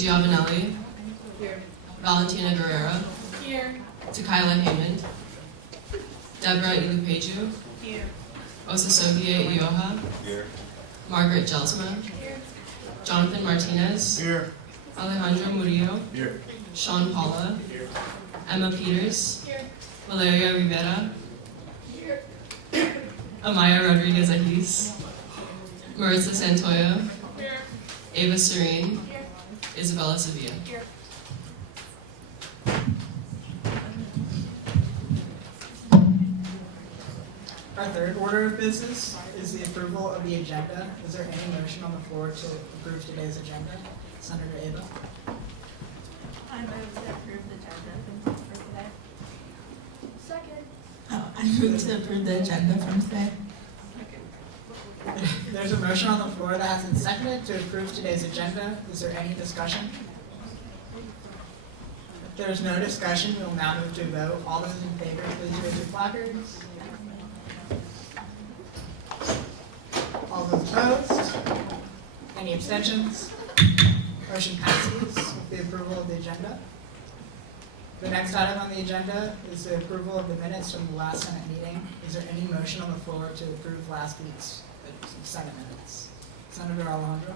Giovanelli, Here. Valentina Guerrero, Here. Takayla Hammond, Deborah Ilupeju, Here. Osasovie Ioha, Here. Margaret Gelsma, Here. Jonathan Martinez, Here. Alejandro Murillo, Here. Sean Paula, Here. Emma Peters, Here. Valeria Rivera, Here. Amaya Rodriguez Ajis, Maritza Santoyo, Here. Ava Serene, Here. Isabella Sevilla. Here. Our third order of business is the approval of the agenda. Is there any motion on the floor to approve today's agenda? Senator Ava. I move to approve the agenda for today. Second. I move to approve the agenda from today. There's a motion on the floor that has been seconded to approve today's agenda. Is there any discussion? If there's no discussion, we will now move to a vote. All those in favor, please raise your placards. All those opposed? Any abstentions? Motion passes with the approval of the agenda. The next item on the agenda is the approval of the minutes from the last Senate meeting. Is there any motion on the floor to approve last week's Senate minutes? Senator Alejandro.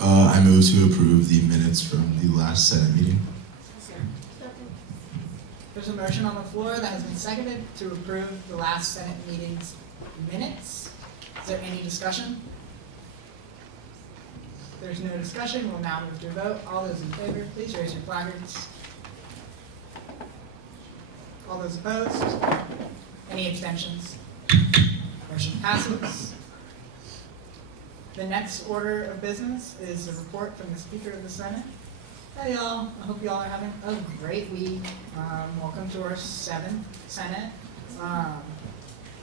I move to approve the minutes from the last Senate meeting. There's a motion on the floor that has been seconded to approve the last Senate meeting's minutes. Is there any discussion? If there's no discussion, we'll now move to a vote. All those in favor, please raise your placards. All those opposed? Any abstentions? Motion passes. The next order of business is a report from the Speaker of the Senate. Hey y'all, I hope y'all are having a great week. Welcome to our 7th Senate.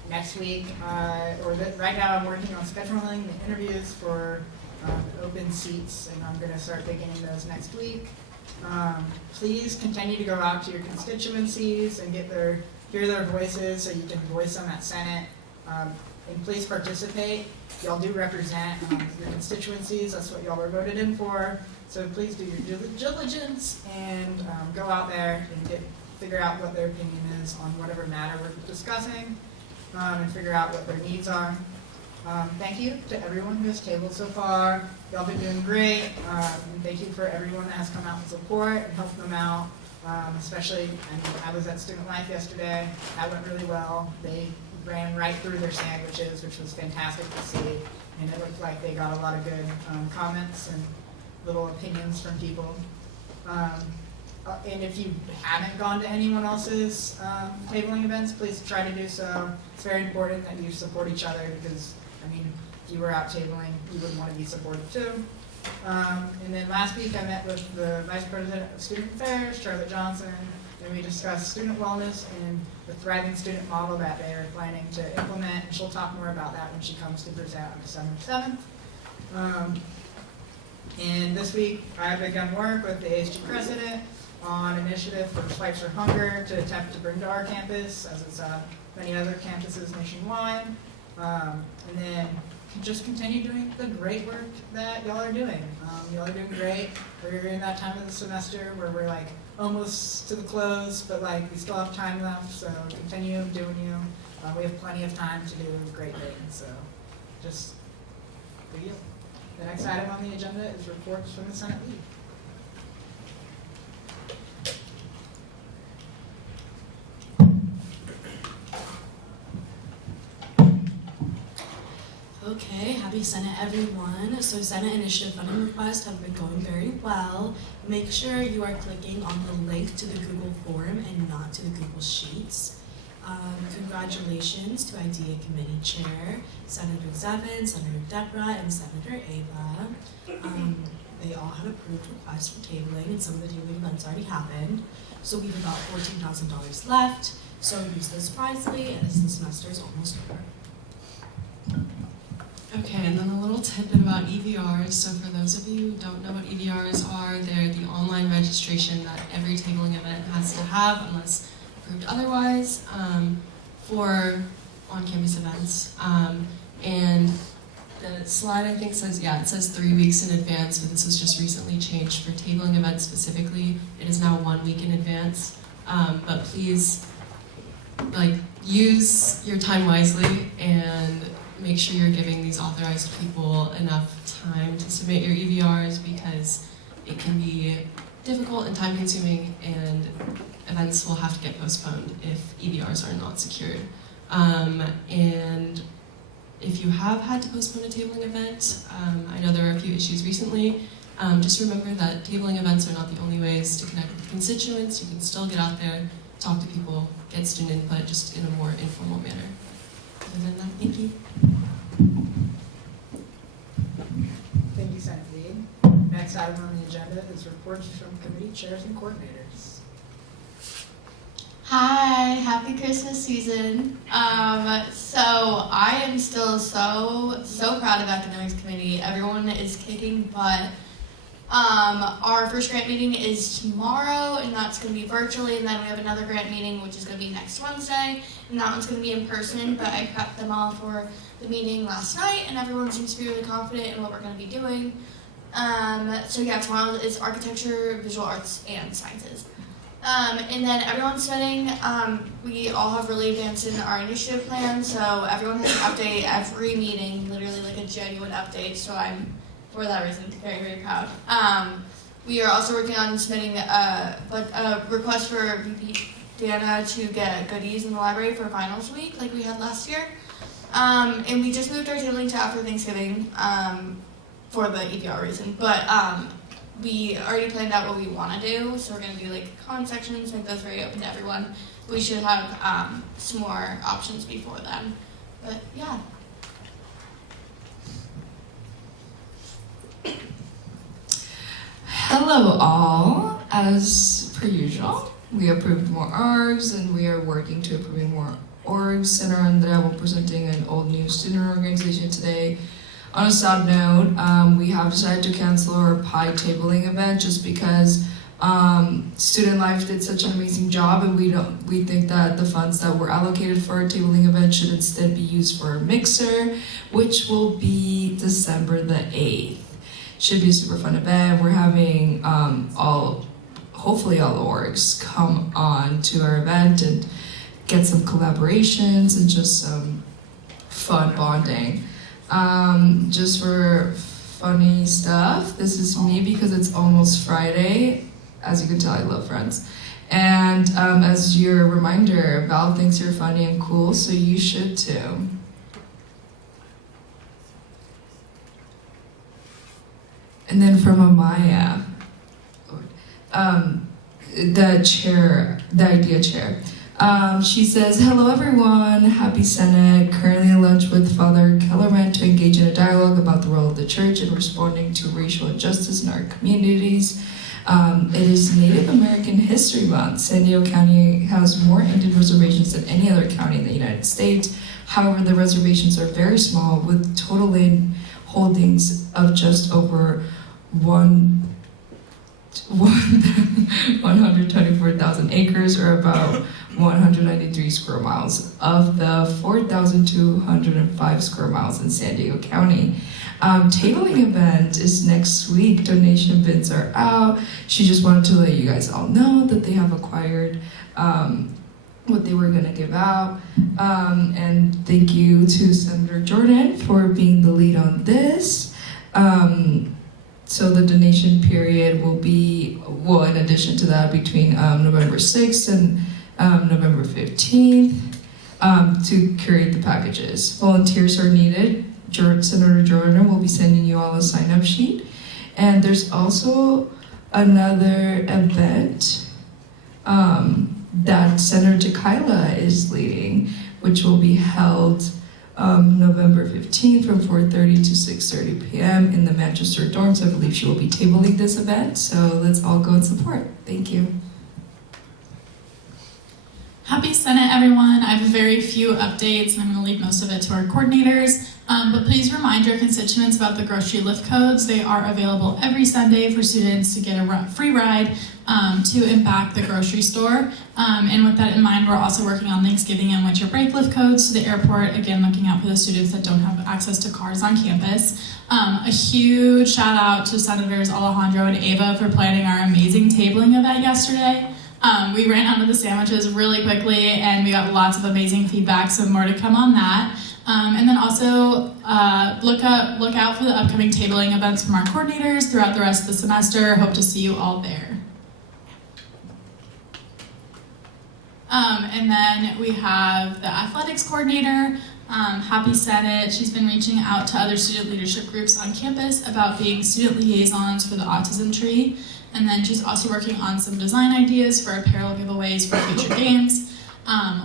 Next week, right now I'm working on scheduling the interviews for the open seats, and I'm going to start beginning those next week. Please continue to go out to your constituencies and hear their voices so you can voice them at Senate. And please participate. Y'all do represent your constituencies. That's what y'all were voted in for. So please do your due diligence and go out there and figure out what their opinion is on whatever matter we're discussing, and figure out what their needs are. Thank you to everyone who has tabled so far. Y'all been doing great. And thank you for everyone that has come out and support and helped them out. Especially, I was at Student Life yesterday. That went really well. They ran right through their sandwiches, which was fantastic to see. And it looked like they got a lot of good comments and little opinions from people. And if you haven't gone to anyone else's tabling events, please try to do so. It's very important that you support each other because, if you were out tabling, you would want to be supported too. And then last week I met with the Vice President of Student Affairs, Charlotte Johnson, and we discussed student wellness and the thriving student model that they are planning to implement. And she'll talk more about that when she comes to present on December 7th. And this week I begun work with the ASG President on an initiative for Spikes for Hunger to attempt to bring to our campus, as it's many other campuses nationwide. And then just continue doing the great work that y'all are doing. Y'all are doing great. We're in that time of the semester where we're almost to the close, but we still have time left, so continue doing you. We have plenty of time to do great things, so just do you. The next item on the agenda is reports from the Senate lead. Okay, happy Senate everyone. So Senate initiative funding requests have been going very well. Make sure you are clicking on the link to the Google form and not to the Google Sheets. Congratulations to Idea Committee Chair, Senator Zevin, Senator Deborah, and Senator Ava. They all have approved requests for tabling, and some of the tabling events already happened. So we have about $14,000 left, so use this wisely as the semester is almost over. Okay, and then a little tidbit about EVRs. So for those of you who don't know what EVRs are, they're the online registration that every tabling event has to have unless approved otherwise for on-campus events. And The slide I think says, yeah, it says 3 weeks in advance, but this was just recently changed for tabling events specifically. It is now 1 week in advance. But please, like, use your time wisely and make sure you're giving these authorized people enough time to submit your EVRs, because it can be difficult and time consuming, and events will have to get postponed if EVRs are not secured. And if you have had to postpone a tabling event, I know there were a few issues recently. Just remember that tabling events are not the only ways to connect with constituents. You can still get out there, talk to people, get student input just in a more informal manner. Other than that, thank you. Thank you, Senate Lead. Next item on the agenda is reports from committee chairs and coordinators. Hi, happy Christmas season. So I am still so proud of academics committee. Everyone is kicking butt. Our first grant meeting is tomorrow, and that's going to be virtually, and then we have another grant meeting, which is going to be next Wednesday, and that one's going to be in person, but I prepped them all for the meeting last night, and everyone seems to be really confident in what we're going to be doing. So yeah, tomorrow is architecture, visual arts, and sciences. And then everyone's studying. We all have really advanced in our initiative plan, so everyone has an update every meeting, literally like a genuine update, so I'm, for that reason, very proud. We are also working on submitting a request for VP Dana to get goodies in the library for finals week, like we had last year. And we just moved our tabling to after Thanksgiving for the EVR reason, but we already planned out what we want to do, so we're going to do like comment sections, make those very open to everyone. We should have some more options before then, but yeah. Hello all. As per usual, we approved more orgs and we are working to approving more orgs. Senator Andrea will be presenting an old new student organization today. On a sad note, we have decided to cancel our pie tabling event just because Student Life did such an amazing job, and we think that the funds that were allocated for our tabling event should instead be used for a mixer, which will be December the 8th. Should be a super fun event. We're having hopefully all the orgs come on to our event and get some collaborations and just some fun bonding. Just for funny stuff, this is me because it's almost Friday. As you can tell, I love Friends. And as your reminder, Val thinks you're funny and cool, so you should too. And then from Amaya, the idea chair. She says, hello everyone, happy Senate, currently at lunch with Father Kellerman to engage in a dialogue about the role of the church in responding to racial injustice in our communities. It is Native American History Month. San Diego County has more Indian reservations than any other county in the United States. However, the reservations are very small, with total land holdings of just over 124,000 acres, or about 193 square miles of the 4,205 square miles in San Diego County. Tabling event is next week. Donation bins are out. She just wanted to let you guys all know that they have acquired what they were going to give out. And thank you to Senator Jordan for being the lead on this. So the donation period will be, well, in addition to that, between November 6th and November 15th to curate the packages. Volunteers are needed. Senator Jordan will be sending you all a sign-up sheet. And there's also another event that Senator Tequila is leading, which will be held November 15th from 4:30 to 6:30 p.m. in the Manchester dorms. I believe she will be tabling this event, so let's all go and support. Thank you. Happy Senate, everyone. I have very few updates, and I'm going to leave most of it to our coordinators. But please remind your constituents about the grocery lift codes. They are available every Sunday for students to get a free ride to and back the grocery store. And with that in mind, we're also working on Thanksgiving and winter break lift codes to the airport, again, looking out for the students that don't have access to cars on campus. A huge shout out to Senators Alejandro and Ava for planning our amazing tabling event yesterday. We ran out of the sandwiches really quickly and we got lots of amazing feedback, so more to come on that. And then also look out for the upcoming tabling events from our coordinators throughout the rest of the semester. Hope to see you all there. And then we have the athletics coordinator, Happy Senate. She's been reaching out to other student leadership groups on campus about being student liaisons for the autism tree. And then she's also working on some design ideas for apparel giveaways for future games.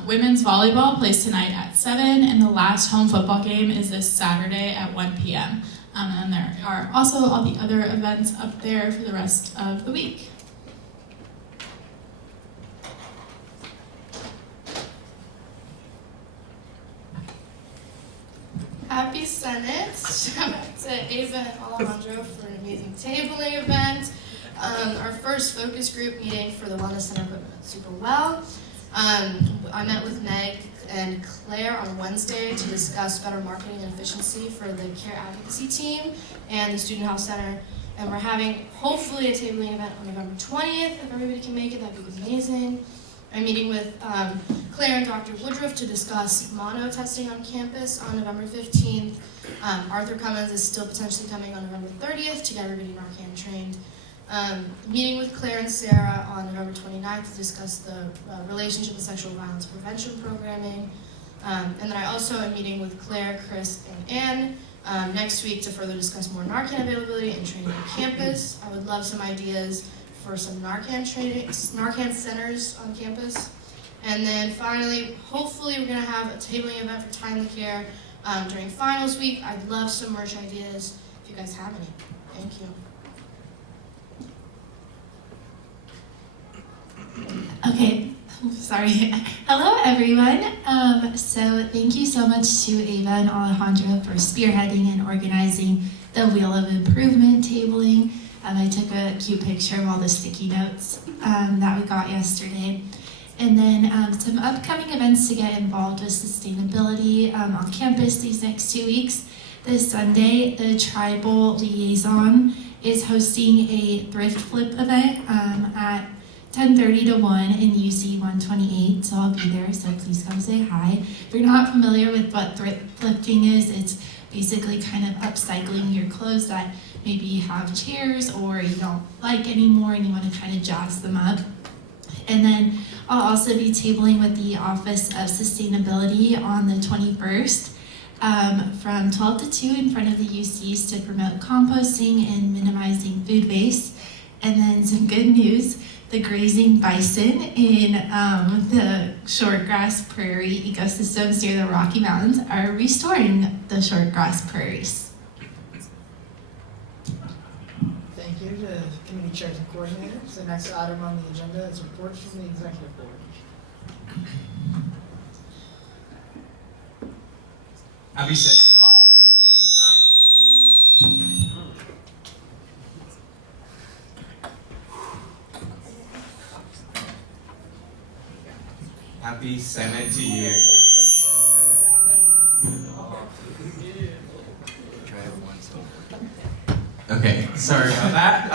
Women's volleyball plays tonight at 7, and the last home football game is this Saturday at 1 p.m. And there are also all the other events up there for the rest of the week. Happy Senate. Shout out to Ava and Alejandro for an amazing tabling event. Our first focus group meeting for the Wellness Center went super well. I met with Meg and Claire on Wednesday to discuss better marketing and efficiency for the care advocacy team and the Student Health Center. And we're having hopefully a tabling event on November 20th. If everybody can make it, that'd be amazing. I'm meeting with Claire and Dr. Woodruff to discuss mono testing on campus on November 15th. Arthur Cummins is still potentially coming on November 30th to get everybody Narcan trained. Meeting with Claire and Sarah on November 29th to discuss the relationship with sexual violence prevention programming. And then I also am meeting with Claire, Chris, and Ann next week to further discuss more Narcan availability and training on campus. I would love some ideas for some Narcan centers on campus. And then finally, hopefully we're gonna have a tabling event for timely care during finals week. I'd love some merch ideas if you guys have any. Thank you. Okay, sorry. Hello, everyone. So thank you so much to Ava and Alejandro for spearheading and organizing the Wheel of Improvement tabling. I took a cute picture of all the sticky notes that we got yesterday. And then some upcoming events to get involved with sustainability on campus these next 2 weeks. This Sunday, the Tribal Liaison is hosting a thrift flip event at 10:30 to 1 in UC 128, so I'll be there, so please come say hi. If you're not familiar with what thrift flipping is, it's basically kind of upcycling your clothes that maybe you have chairs or you don't like anymore and you want to kind of jazz them up. And then I'll also be tabling with the Office of Sustainability on the 21st from 12 to 2 in front of the UCs to promote composting and minimizing food waste. And then some good news, the grazing bison in the shortgrass prairie ecosystems near the Rocky Mountains are restoring the shortgrass prairies. Thank you to committee chairs and coordinators. The next item on the agenda is reports from the executive board. Happy Senate. Happy Senate to you. Okay, sorry about that.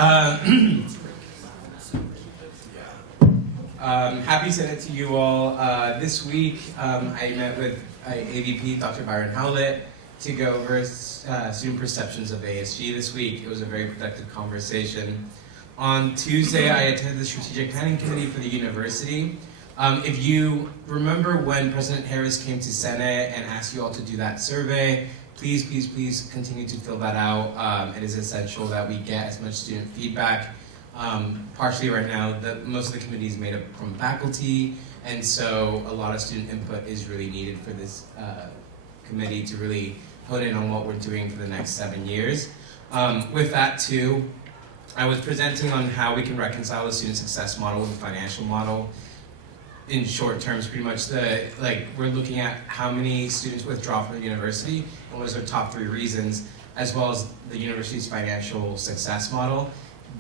Happy Senate to you all. This week, I met with AVP Dr. Byron Howlett to go over student perceptions of ASG this week. It was a very productive conversation. On Tuesday, I attended the Strategic Planning Committee for the university. If you remember when President Harris came to Senate and asked you all to do that survey, please, please, please continue to fill that out. It is essential that we get as much student feedback. Partially right now, most of the committee is made up from faculty, and so a lot of student input is really needed for this committee to really hone in on what we're doing for the next 7 years. With that too, I was presenting on how we can reconcile the student success model with the financial model. in short terms, pretty much we're looking at how many students withdraw from the university and what is their top 3 reasons, as well as the university's financial success model.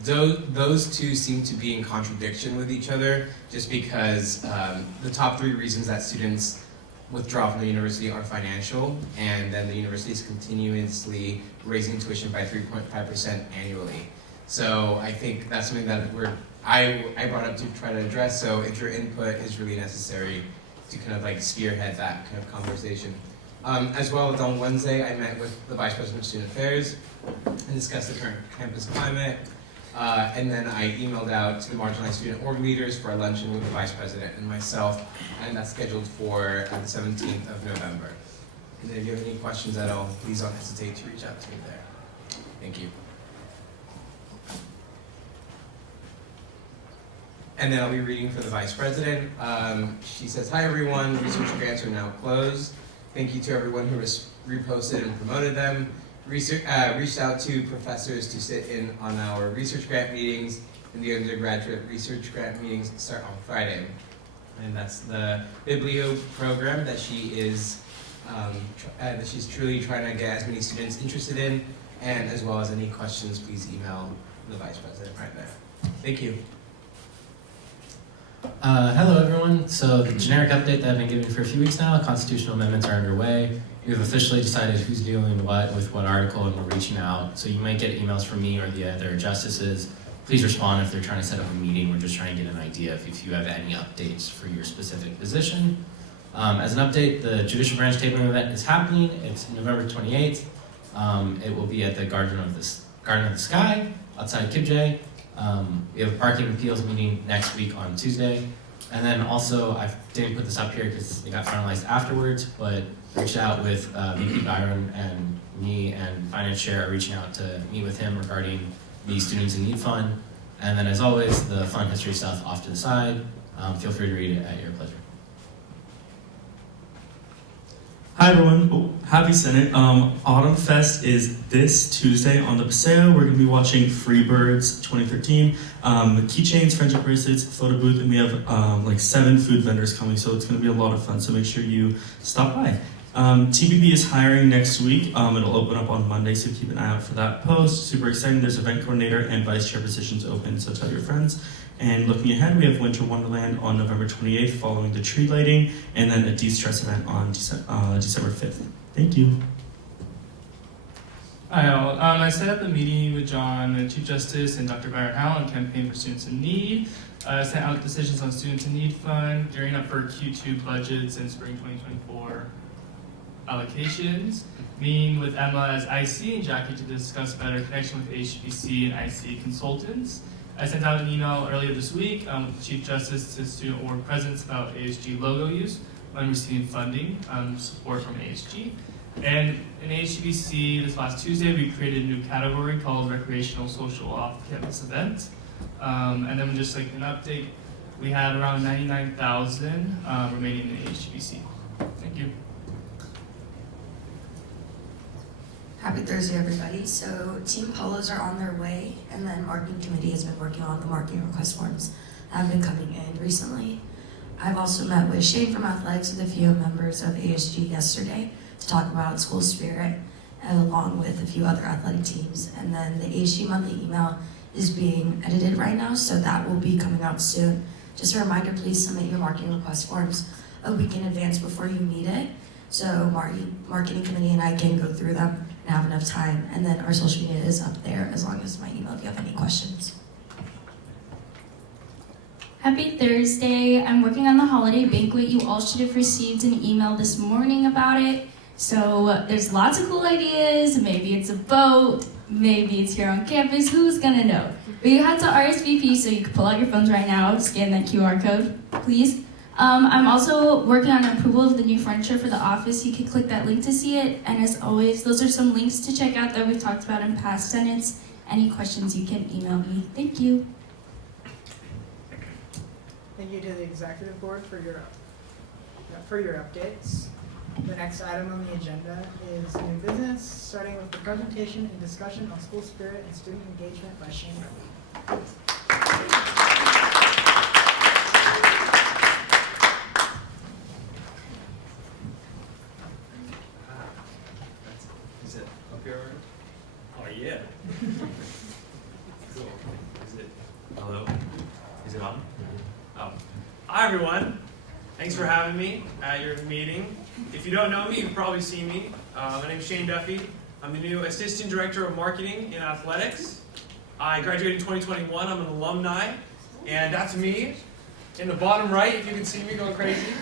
Those two seem to be in contradiction with each other, just because the top 3 reasons that students withdraw from the university are financial, and then the university is continuously raising tuition by 3.5% annually. So I think that's something that I brought up to try to address. So if your input is really necessary to kind of like spearhead that kind of conversation. As well as on Wednesday, I met with the Vice President of Student Affairs and discussed the current campus climate. And then I emailed out to the marginalized student org leaders for a luncheon with the Vice President and myself, and that's scheduled for the 17th of November. And if you have any questions at all, please don't hesitate to reach out to me there. Thank you. And then I'll be reading for the Vice President. She says, "Hi everyone, research grants are now closed. Thank you to everyone who reposted and promoted them. Reached out to professors to sit in on our research grant meetings, and the undergraduate research grant meetings start on Friday." And that's the Biblio program that she's truly trying to get as many students interested in, and as well as any questions, please email the Vice President right there. Thank you. Hello everyone. So the generic update that I've been giving for a few weeks now, constitutional amendments are underway. We've officially decided who's doing what with what article, and we're reaching out. So you might get emails from me or the other justices. Please respond if they're trying to set up a meeting. We're just trying to get an idea if you have any updates for your specific position. As an update, the judicial branch tabling event is happening. It's November 28th. It will be at the Garden of the Sky outside Kibje. We have a parking appeals meeting next week on Tuesday. And then also, I didn't put this up here because it got finalized afterwards, but reached out with VP Byron and me, and Finance Chair are reaching out to meet with him regarding the Students in Need Fund. And then as always, the fund history stuff off to the side. Feel free to read it at your pleasure. Hi everyone, happy Senate. Autumn Fest is this Tuesday on the Paseo. We're going to be watching Freebirds 2013, keychains, friendship bracelets, photo booth, and we have like 7 food vendors coming, so it's going to be a lot of fun, so make sure you stop by. TBB is hiring next week. It'll open up on Monday, so keep an eye out for that post. Super exciting. There's event coordinator and vice chair positions open, so tell your friends. And looking ahead, we have Winter Wonderland on November 28th following the tree lighting, and then a de-stress event on December 5th. Thank you. Hi all. I set up a meeting with John, the Chief Justice, and Dr. Byron Howell on Campaign for Students in Need. I sent out decisions on Students in Need Fund, gearing up for Q2 budgets and spring 2024 allocations. Meeting with Emma as IC and Jackie to discuss better connection with HBC and IC consultants. I sent out an email earlier this week with the Chief Justice to student org presidents about ASG logo use when receiving funding support from ASG. And in HBC this last Tuesday, we created a new category called Recreational Social Off-Campus Events. And then just like an update, we had around 99,000 remaining in HBC. Thank you. Happy Thursday, everybody. So team polos are on their way, and then marketing committee has been working on the marketing request forms that have been coming in recently. I've also met with Shane from Athletics with a few members of ASG yesterday to talk about school spirit, along with a few other athletic teams. And then the ASG monthly email is being edited right now, so that will be coming out soon. Just a reminder, please submit your marketing request forms a week in advance before you need it, so marketing committee and I can go through them and have enough time. And then our social media is up there as long as my email if you have any questions. Happy Thursday. I'm working on the holiday banquet. You all should have received an email this morning about it. So there's lots of cool ideas. Maybe it's a boat. Maybe it's here on campus. Who's gonna know? But you have to RSVP, so you can pull out your phones right now, scan that QR code, please. I'm also working on approval of the new furniture for the office. You can click that link to see it. And as always, those are some links to check out that we've talked about in past Senates. Any questions, you can email me. Thank you. Thank you to the executive board for your updates. The next item on the agenda is new business, starting with the presentation and discussion on school spirit and student engagement by Shane Riley. Hi everyone. Thanks for having me at your meeting. If you don't know me, you've probably seen me. My name is Shane Duffy. I'm the new Assistant Director of Marketing in Athletics. I graduated in 2021. I'm an alumni. And that's me in the bottom right, if you can see me going crazy.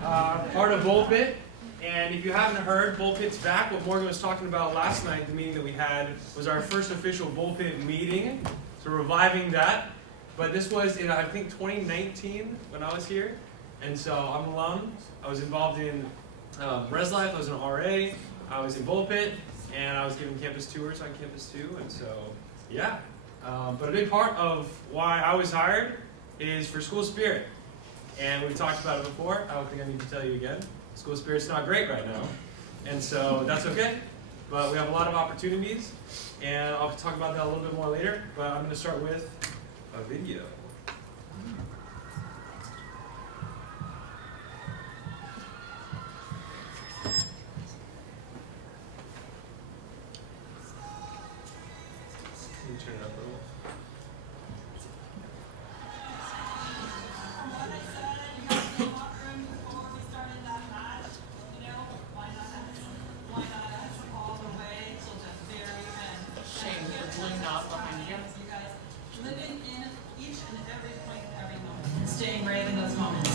Part of Bull Pit. And if you haven't heard, Bull Pit's back. What Morgan was talking about last night, the meeting that we had, was our first official Bull Pit meeting. So reviving that. But this was in, I think, 2019 when I was here. And so I'm an alum. I was involved in Res Life. I was an RA. I was in Bull Pit. And I was giving campus tours on campus too. And so, yeah. But a big part of why I was hired is for school spirit. And we talked about it before. I don't think I need to tell you again. School spirit's not great right now. And so that's okay. But we have a lot of opportunities. And I'll talk about that a little bit more later. But I'm going to start with a video. Can you turn it up a little? Staying brave in those moments.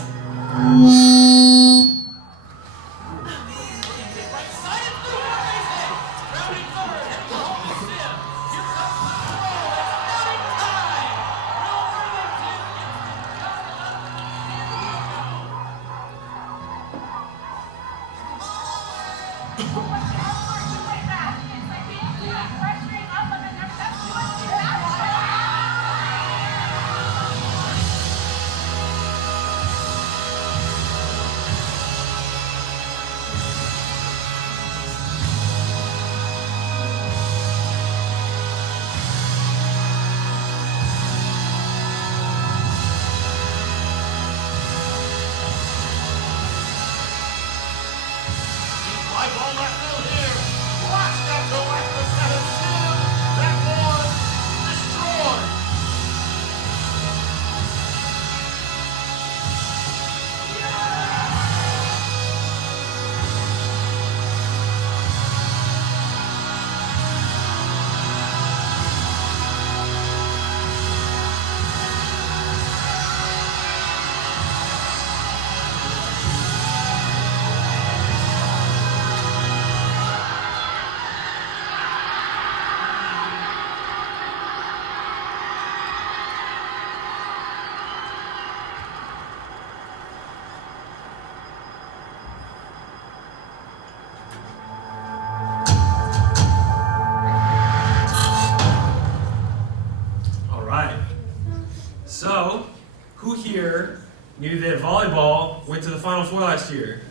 So, who here knew that volleyball went to the Final Four last year?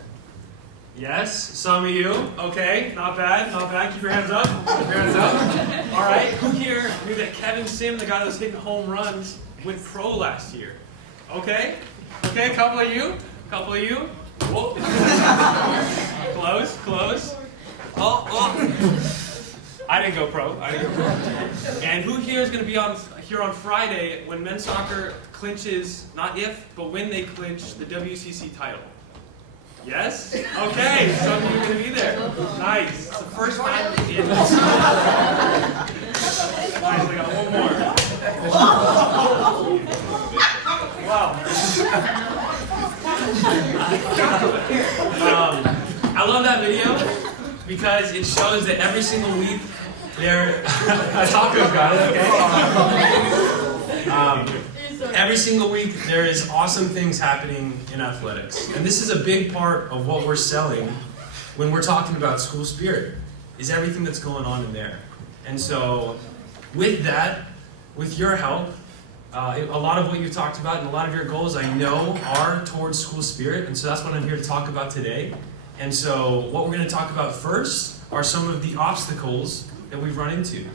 Yes, some of you. Okay, not bad, not bad. Keep your hands up. Keep your hands up. All right, who here knew that Kevin Sim, the guy that was hitting home runs, went pro last year? Okay, okay, a couple of you. A couple of you. Whoa. Close, close. Oh. I didn't go pro. I didn't go pro. And who here is going to be here on Friday when men's soccer clinches, not if, but when they clinch the WCC title? Yes? Okay, some of you are going to be there. Nice. It's the first time in this. Nice, I got one more. Wow. I love that video because it shows that every single week Taco's got it, okay? Every single week there is awesome things happening in athletics. And this is a big part of what we're selling when we're talking about school spirit, is everything that's going on in there. And so with that, with your help, a lot of what you talked about and a lot of your goals I know are towards school spirit, and so that's what I'm here to talk about today. And so what we're going to talk about first are some of the obstacles that we've run into.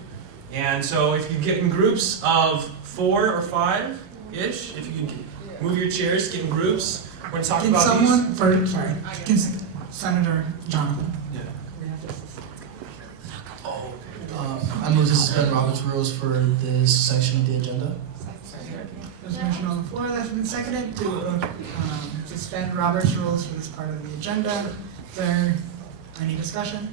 And so if you get in groups of 4 or 5-ish, if you can move your chairs, get in groups, we're going to talk about these. Senator Jonathan. Yeah. I move to suspend Robert's rules for this section of the agenda. There's a motion on the floor that's been seconded to suspend Robert's rules for this part of the agenda. Is there any discussion?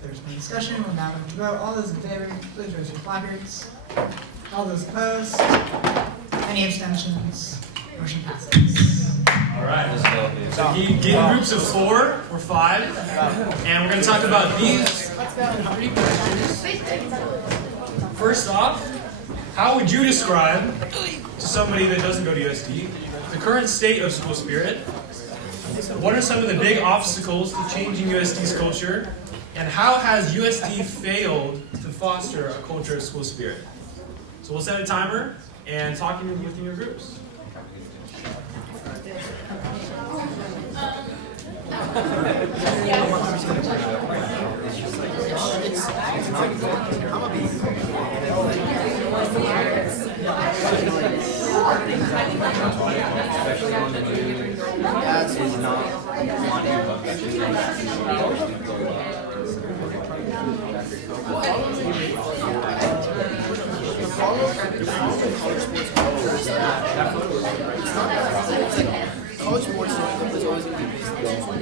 If there's no discussion, we'll now move to vote. All those in favor, please raise your placards. All those opposed? Any abstentions? Motion passes. All right. So get in groups of 4 or 5, and we're going to talk about these 3 questions. First off, how would you describe to somebody that doesn't go to USD the current state of school spirit? What are some of the big obstacles to changing USD's culture? And how has USD failed to foster a culture of school spirit? So we'll set a timer and talking within your groups. College sports is always going to be based on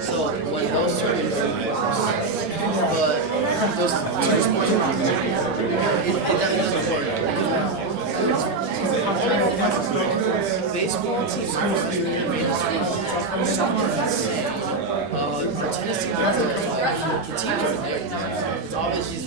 so when those two sports baseball team the tennis team the teams are there. It's obviously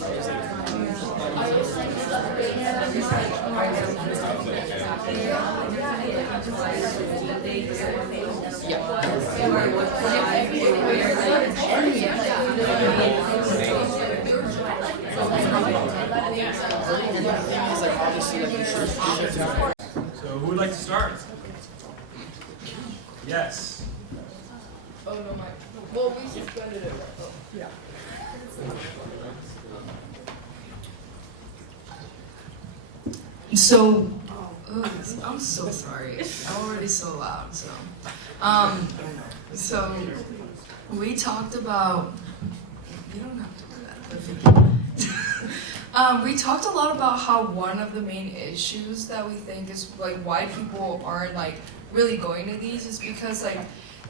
So who would like to start? Yes. Oh no, my. Well, we suspended it. Oh, yeah. So, I'm so sorry. I'm already so loud. So we talked about. You don't have to do that. But thank you. We talked a lot about how one of the main issues that we think is like why people aren't like really going to these is because like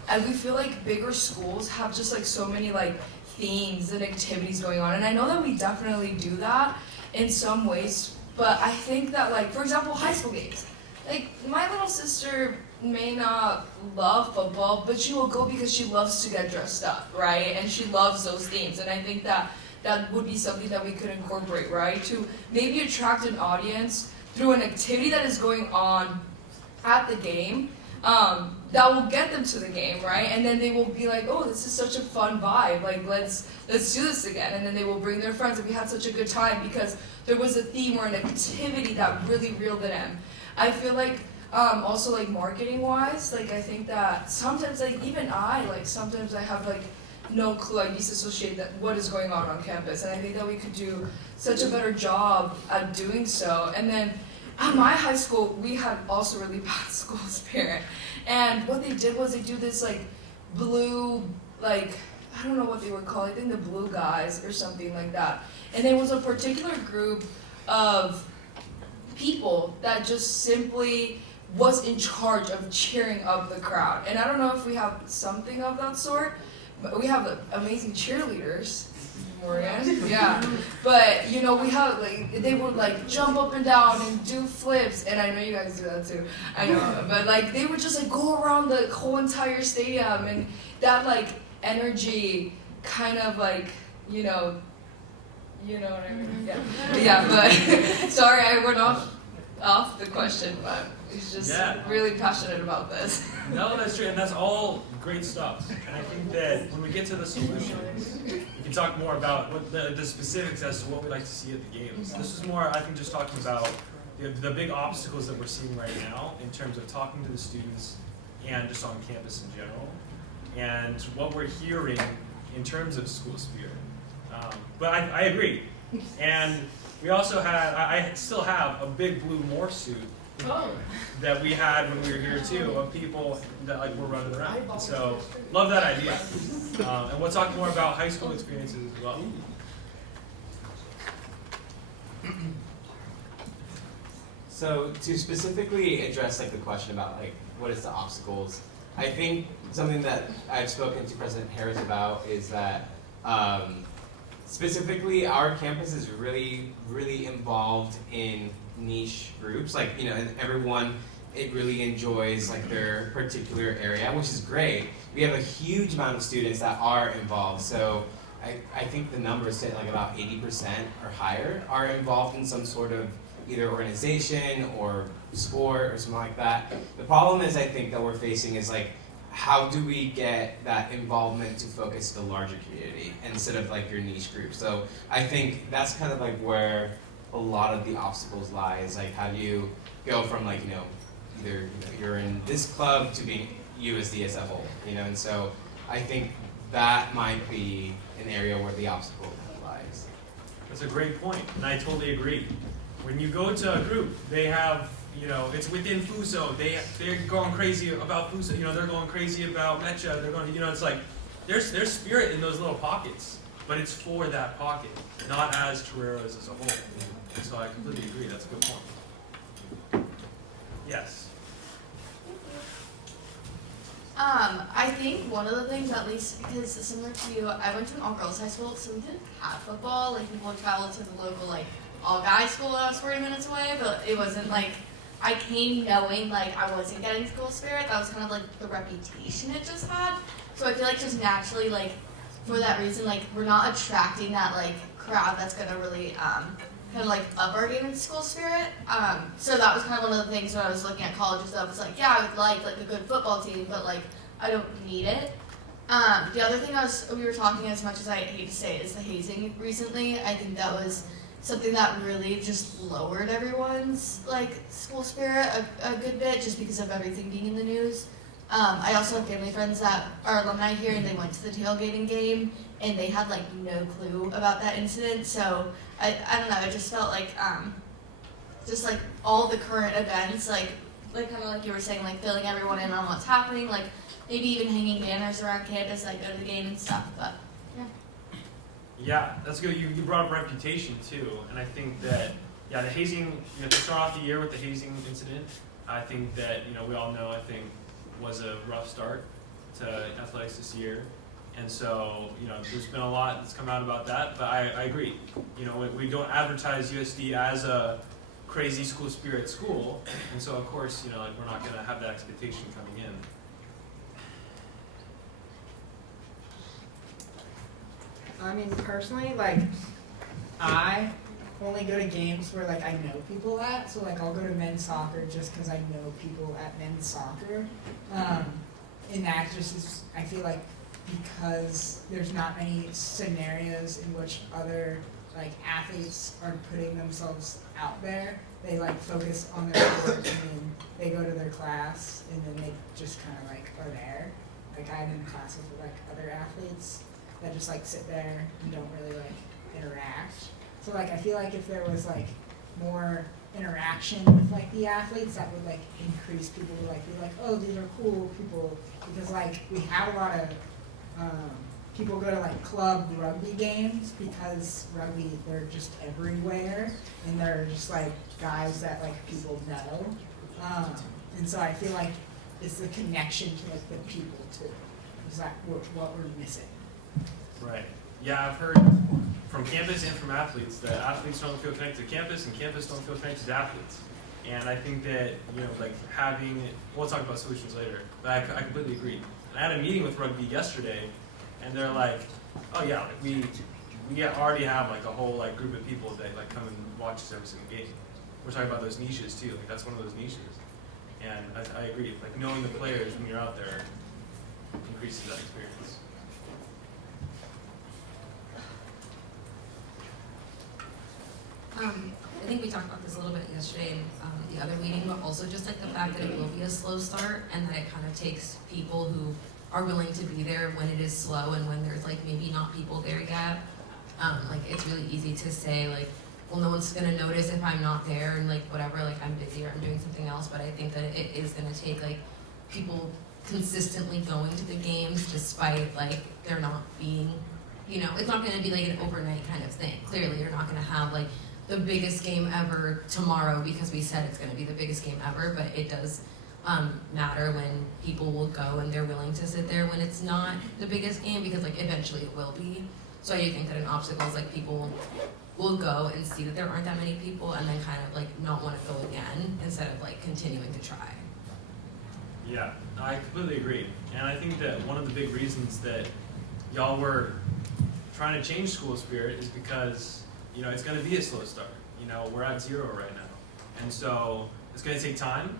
and we feel like bigger schools have just like so many like themes and activities going on, and I know that we definitely do that in some ways, but I think that like for example high school games, like my little sister may not love football, but she will go because she loves to get dressed up, right? And she loves those themes, and I think that that would be something that we could incorporate, right? To maybe attract an audience through an activity that is going on at the game, that will get them to the game, right? And then they will be like, oh, this is such a fun vibe, like let's do this again. And then they will bring their friends, and we had such a good time because there was a theme or an activity that really reeled it in. I feel like also like marketing wise, like I think that sometimes like even sometimes I have like no clue, I disassociate that what is going on campus, and I think that we could do such a better job at doing so. And then at my high school, we had also really bad school spirit, and what they did was they do this like blue, like I don't know what they were called, I think the blue guys or something like that, and there was a particular group of people that just simply was in charge of cheering up the crowd. And I don't know if we have something of that sort, but we have amazing cheerleaders, Morgan. Yeah, but you know we have like they would like jump up and down and do flips, and I know you guys do that too. I know, but like they would just like go around the whole entire stadium, and that like energy kind of like you know what I mean? Yeah. But sorry, I went off the question, but he's just really passionate about this. No, that's true, and that's all great stuff. And I think that when we get to the solutions, we can talk more about what the specifics as to what we'd like to see at the games. This is more, I think, just talking about the big obstacles that we're seeing right now in terms of talking to the students and just on campus in general, and what we're hearing in terms of school spirit. But I agree. And we also had, I still have a big blue morph suit that we had when we were here too, of people that like were running around. So love that idea. And we'll talk more about high school experiences as well. So to specifically address like the question about like what is the obstacles, I think something that I've spoken to President Harris about is that specifically our campus is really involved in niche groups. Like, you know, everyone, it really enjoys like their particular area, which is great. We have a huge amount of students that are involved. So I think the numbers say like about 80% or higher are involved in some sort of either organization or sport or something like that. The problem is, I think, that we're facing is like, how do we get that involvement to focus the larger community instead of like your niche group? So I think that's kind of like where a lot of the obstacles lie, is like how do you go from like, you know, either you're in this club to being USD as a whole, you know? And so I think that might be an area where the obstacle lies. That's a great point, and I totally agree. When you go to a group, they have, you know, it's within FUSO. They're going crazy about FUSO. You know, they're going crazy about Mecha. They're going, you know, it's like there's spirit in those little pockets, but it's for that pocket, not as Toreros as a whole. And so I completely agree. That's a good point. Yes. I think one of the things, at least because similar to you, I went to an all-girls high school, so we didn't have football. Like, people would travel to the local, like, all-guys school that was 40 minutes away, but it wasn't, like, I came knowing, like, I wasn't getting school spirit. That was kind of, like, the reputation it just had. So I feel like just naturally, like, for that reason, like, we're not attracting that, like, crowd that's going to really, kind of, like, up our game in school spirit. So that was kind of one of the things when I was looking at colleges, I was like, yeah, I would like a good football team, but, like, I don't need it. The other thing we were talking, as much as I hate to say it, is the hazing recently. I think that was something that really just lowered everyone's like school spirit a good bit, just because of everything being in the news. I also have family friends that are alumni here, and they went to the tailgating game, and they had like no clue about that incident. So I don't know. I just felt like just like all the current events, like kind of like you were saying, like filling everyone in on what's happening, like maybe even hanging banners around campus, like go to the game and stuff. But yeah. Yeah, that's good. You brought up reputation too, and I think that, yeah, the hazing, you know, to start off the year with the hazing incident, I think that, you know, we all know, I think, was a rough start to athletics this year. And so, you know, there's been a lot that's come out about that, but I agree. You know, we don't advertise USD as a crazy school spirit school, and so of course, you know, like, we're not going to have that expectation coming in. I mean, personally, like, I only go to games where, like, I know people at. So, like, I'll go to men's soccer just because I know people at men's soccer. And that just is, I feel like, because there's not many scenarios in which other, like, athletes are putting themselves out there. They, like, focus on their sport, and then they go to their class, and then they just kind of, like, are there. Like, I'm in classes with, like, other athletes that just like sit there and don't really like interact. So like I feel like if there was like more interaction with like the athletes, that would like increase people to like be like, oh, these are cool people, because like we have a lot of people go to like club rugby games because rugby, they're just everywhere, and they're just like guys that like people know. And so I feel like it's the connection to like the people too. Is that what we're missing? Right. Yeah, I've heard from campus and from athletes that athletes don't feel connected to campus, and campus don't feel connected to athletes. And I think that, you know, like having, we'll talk about solutions later, but I completely agree. And I had a meeting with rugby yesterday, and they're like, oh yeah, like we already have like a whole like group of people that like come and watch us every single game. We're talking about those niches too. Like that's one of those niches. And I agree. Like knowing the players when you're out there increases that experience. I think we talked about this a little bit yesterday in the other meeting, but also just like the fact that it will be a slow start, and that it kind of takes people who are willing to be there when it is slow and when there's like maybe not people there yet. Like it's really easy to say like, well, no one's gonna notice if I'm not there and like whatever, like I'm busy or I'm doing something else. But I think that it is gonna take like people consistently going to the games despite like there not being, you know, it's not gonna be like an overnight kind of thing. Clearly, you're not gonna have like the biggest game ever tomorrow because we said it's gonna be the biggest game ever. But it does matter when people will go and they're willing to sit there when it's not the biggest game, because like eventually it will be. So I do think that an obstacle is like people will go and see that there aren't that many people and then kind of like not want to go again instead of like continuing to try. Yeah, I completely agree. And I think that one of the big reasons that y'all were trying to change school spirit is because, you know, it's going to be a slow start. You know, we're at 0 right now. And so it's going to take time,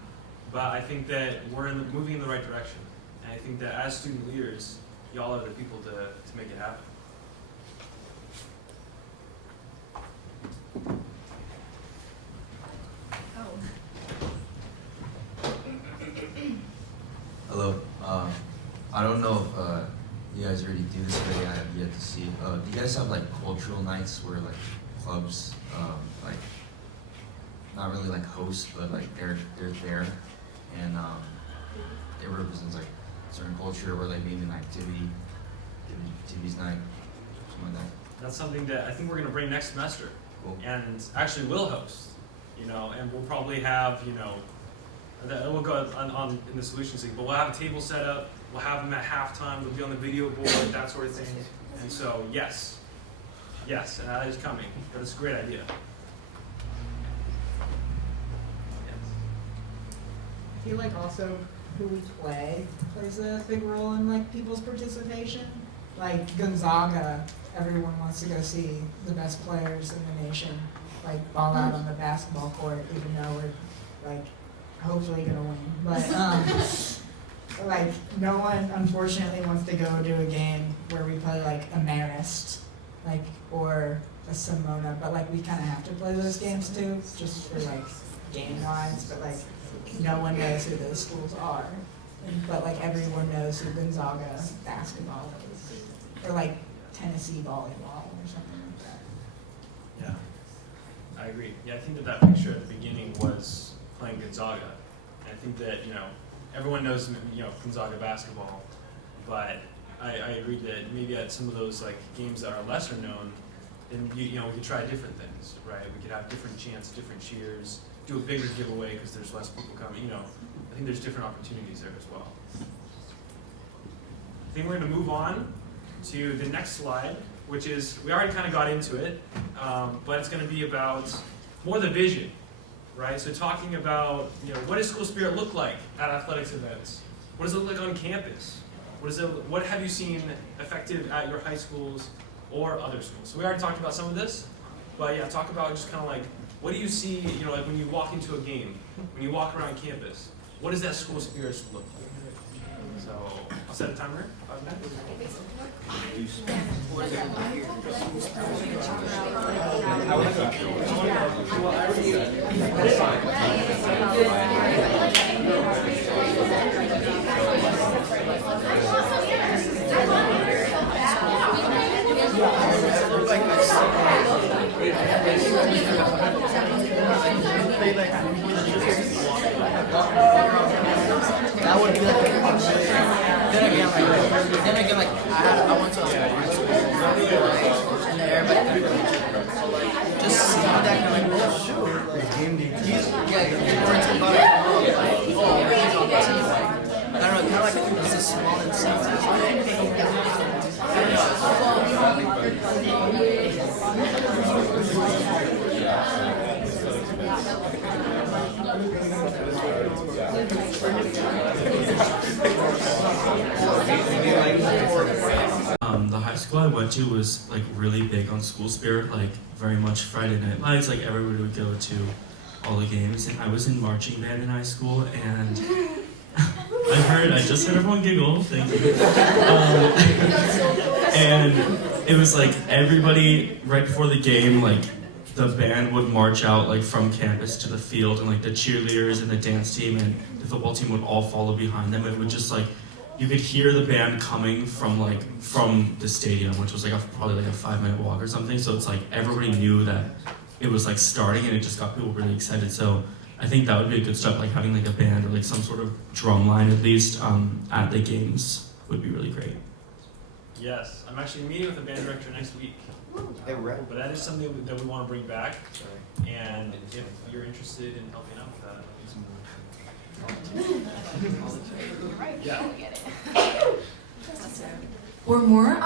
but I think that we're moving in the right direction. And I think that as student leaders, y'all are the people to make it happen. Hello. I don't know if you guys already do this already. I have yet to see it. Do you guys have like cultural nights where like clubs, like not really like hosts, but like they're there and it represents like certain culture or like maybe an activity, activities night, something like that. That's something that I think we're going to bring next semester. Cool. And actually will host, you know, and we'll probably have, you know, that we'll go on in the solutions league, but we'll have a table set up, we'll have them at halftime, they'll be on the video board, that sort of thing. And so, yes, and that is coming, but it's a great idea. I feel like also who we play plays a big role in like people's participation. Like Gonzaga, everyone wants to go see the best players in the nation, like ball out on the basketball court, even though we're like hopefully gonna win. But like no one unfortunately wants to go to a game where we play like a Marist, like or a Simona, but like we kind of have to play those games too, just for like game wise. But like no one knows who those schools are, but like everyone knows who Gonzaga basketball is, or like Tennessee volleyball or something like that. Yeah, I agree. Yeah, I think that picture at the beginning was playing Gonzaga. And I think that, you know, everyone knows, you know, Gonzaga basketball, but I agree that maybe at some of those like games that are lesser known, then you know, we could try different things, right? We could have different chants, different cheers, do a bigger giveaway because there's less people coming, you know. I think there's different opportunities there as well. I think we're going to move on to the next slide, which is, we already kind of got into it, but it's going to be about more the vision, right? So talking about, you know, what does school spirit look like at athletics events? What does it look like on campus? What have you seen effective at your high schools or other schools? So we already talked about some of this, but yeah, talk about just kind of like, what do you see, you know, like when you walk into a game, when you walk around campus, what does that school spirit look like? So I'll set a timer, 5 minutes. That would be like then again, like I went to a small high school and everybody just see that kind of like, shoot, game day. Yeah, you're worried about it. I don't know, kind of like it's a small The high school I went to was like really big on school spirit, like very much Friday Night Lights, like everybody would go to all the games. And I was in marching band in high school, and I just heard everyone giggle, thank you. And it was like everybody, right before the game, like the band would march out like from campus to the field, and like the cheerleaders and the dance team and the football team would all follow behind them. It would just like you could hear the band coming from the stadium, which was probably like a 5-minute walk or something. So it's like everybody knew that it was like starting, and it just got people really excited. So I think that would be a good step, like having like a band or like some sort of drum line at least at the games would be really great. Yes, I'm actually meeting with the band director next week. But that is something that we want to bring back. And if you're interested in helping out with that, yeah. We're more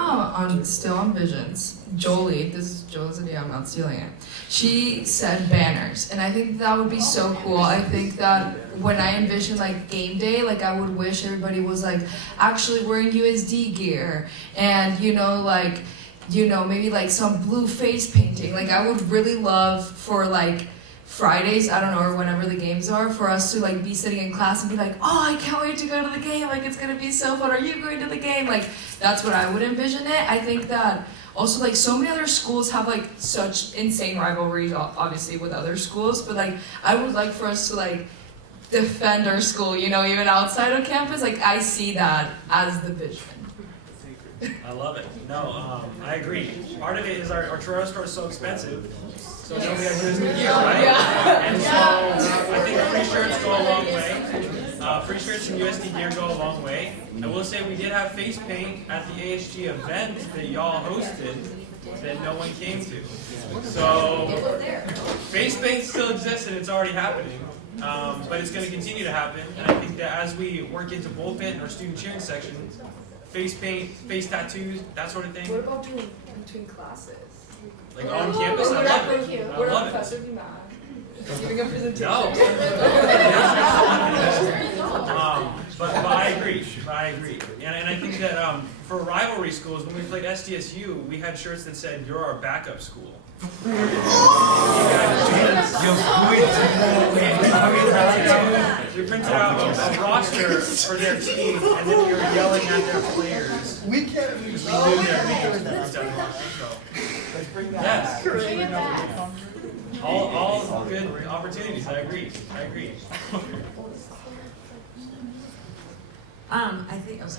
still on visions. Jolie, this is Jolie's idea, I'm not stealing it. She said banners, and I think that would be so cool. I think that when I envision like game day, like I would wish everybody was like actually wearing USD gear, and maybe like some blue face painting. Like I would really love for like Fridays, I don't know, or whenever the games are, for us to like be sitting in class and be like, oh, I can't wait to go to the game, like it's gonna be so fun, are you going to the game? Like that's what I would envision it. I think that also like so many other schools have like such insane rivalries obviously with other schools, but like I would like for us to like defend our school, even outside of campus. Like I see that as the vision. I love it. No, I agree. Part of it is our Toronto store is so expensive, so nobody has USD gear, right? Yeah. And so I think free shirts go a long way. Free shirts and USD gear go a long way. I will say we did have face paint at the ASG event that y'all hosted that no one came to. So face paint still exists and it's already happening. But it's going to continue to happen. And I think that as we work into bullpen and our student cheering section, face paint, face tattoos, that sort of thing. What about between classes? Like on campus, I love it. I love it. Professor be mad? Giving a presentation. No. But I agree. And I think that for rivalry schools, when we played SDSU, we had shirts that said, "You're our backup school." We printed out a roster for their team, and then we were yelling at their players. We can't. We knew their names. Let's bring that Yes. back. Bring it back. All good opportunities. I agree. I think, oh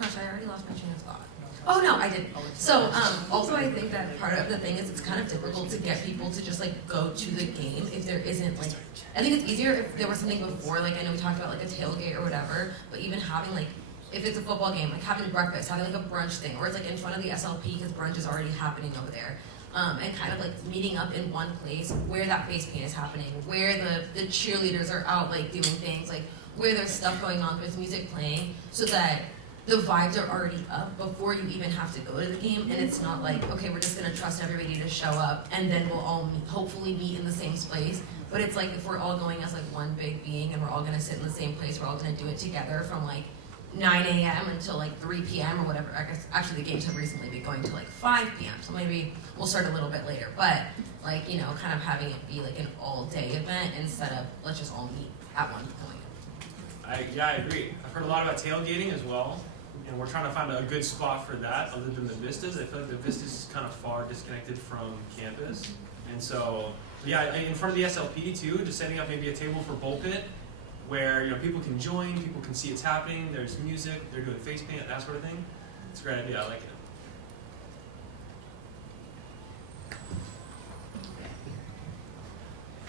gosh, I already lost my train of thought. Oh no, I didn't. So, also I think that part of the thing is it's kind of difficult to get people to just like go to the game if there isn't like, I think it's easier if there was something before, like I know we talked about like a tailgate or whatever, but even having like, if it's a football game, like having breakfast, having like a brunch thing, or it's like in front of the SLP because brunch is already happening over there. And kind of like meeting up in one place where that face paint is happening, where the cheerleaders are out like doing things, like where there's stuff going on, there's music playing, so that the vibes are already up before you even have to go to the game, and it's not like, okay, we're just gonna trust everybody to show up, and then we'll all hopefully meet in the same place. But it's like if we're all going as like one big being, and we're all gonna sit in the same place, we're all gonna do it together from like 9 a.m. until like 3 p.m. or whatever. I guess actually the games have recently been going to like 5 p.m. So maybe we'll start a little bit later. But like, kind of having it be like an all-day event instead of let's just all meet at one point. I agree. I've heard a lot about tailgating as well, and we're trying to find a good spot for that other than the Vistas. I feel like the Vistas is kind of far disconnected from campus. And so, yeah, in front of the SLP too, just setting up maybe a table for bullpit where people can join, people can see it's happening, there's music, they're doing face paint, that sort of thing. It's a great idea, I like it.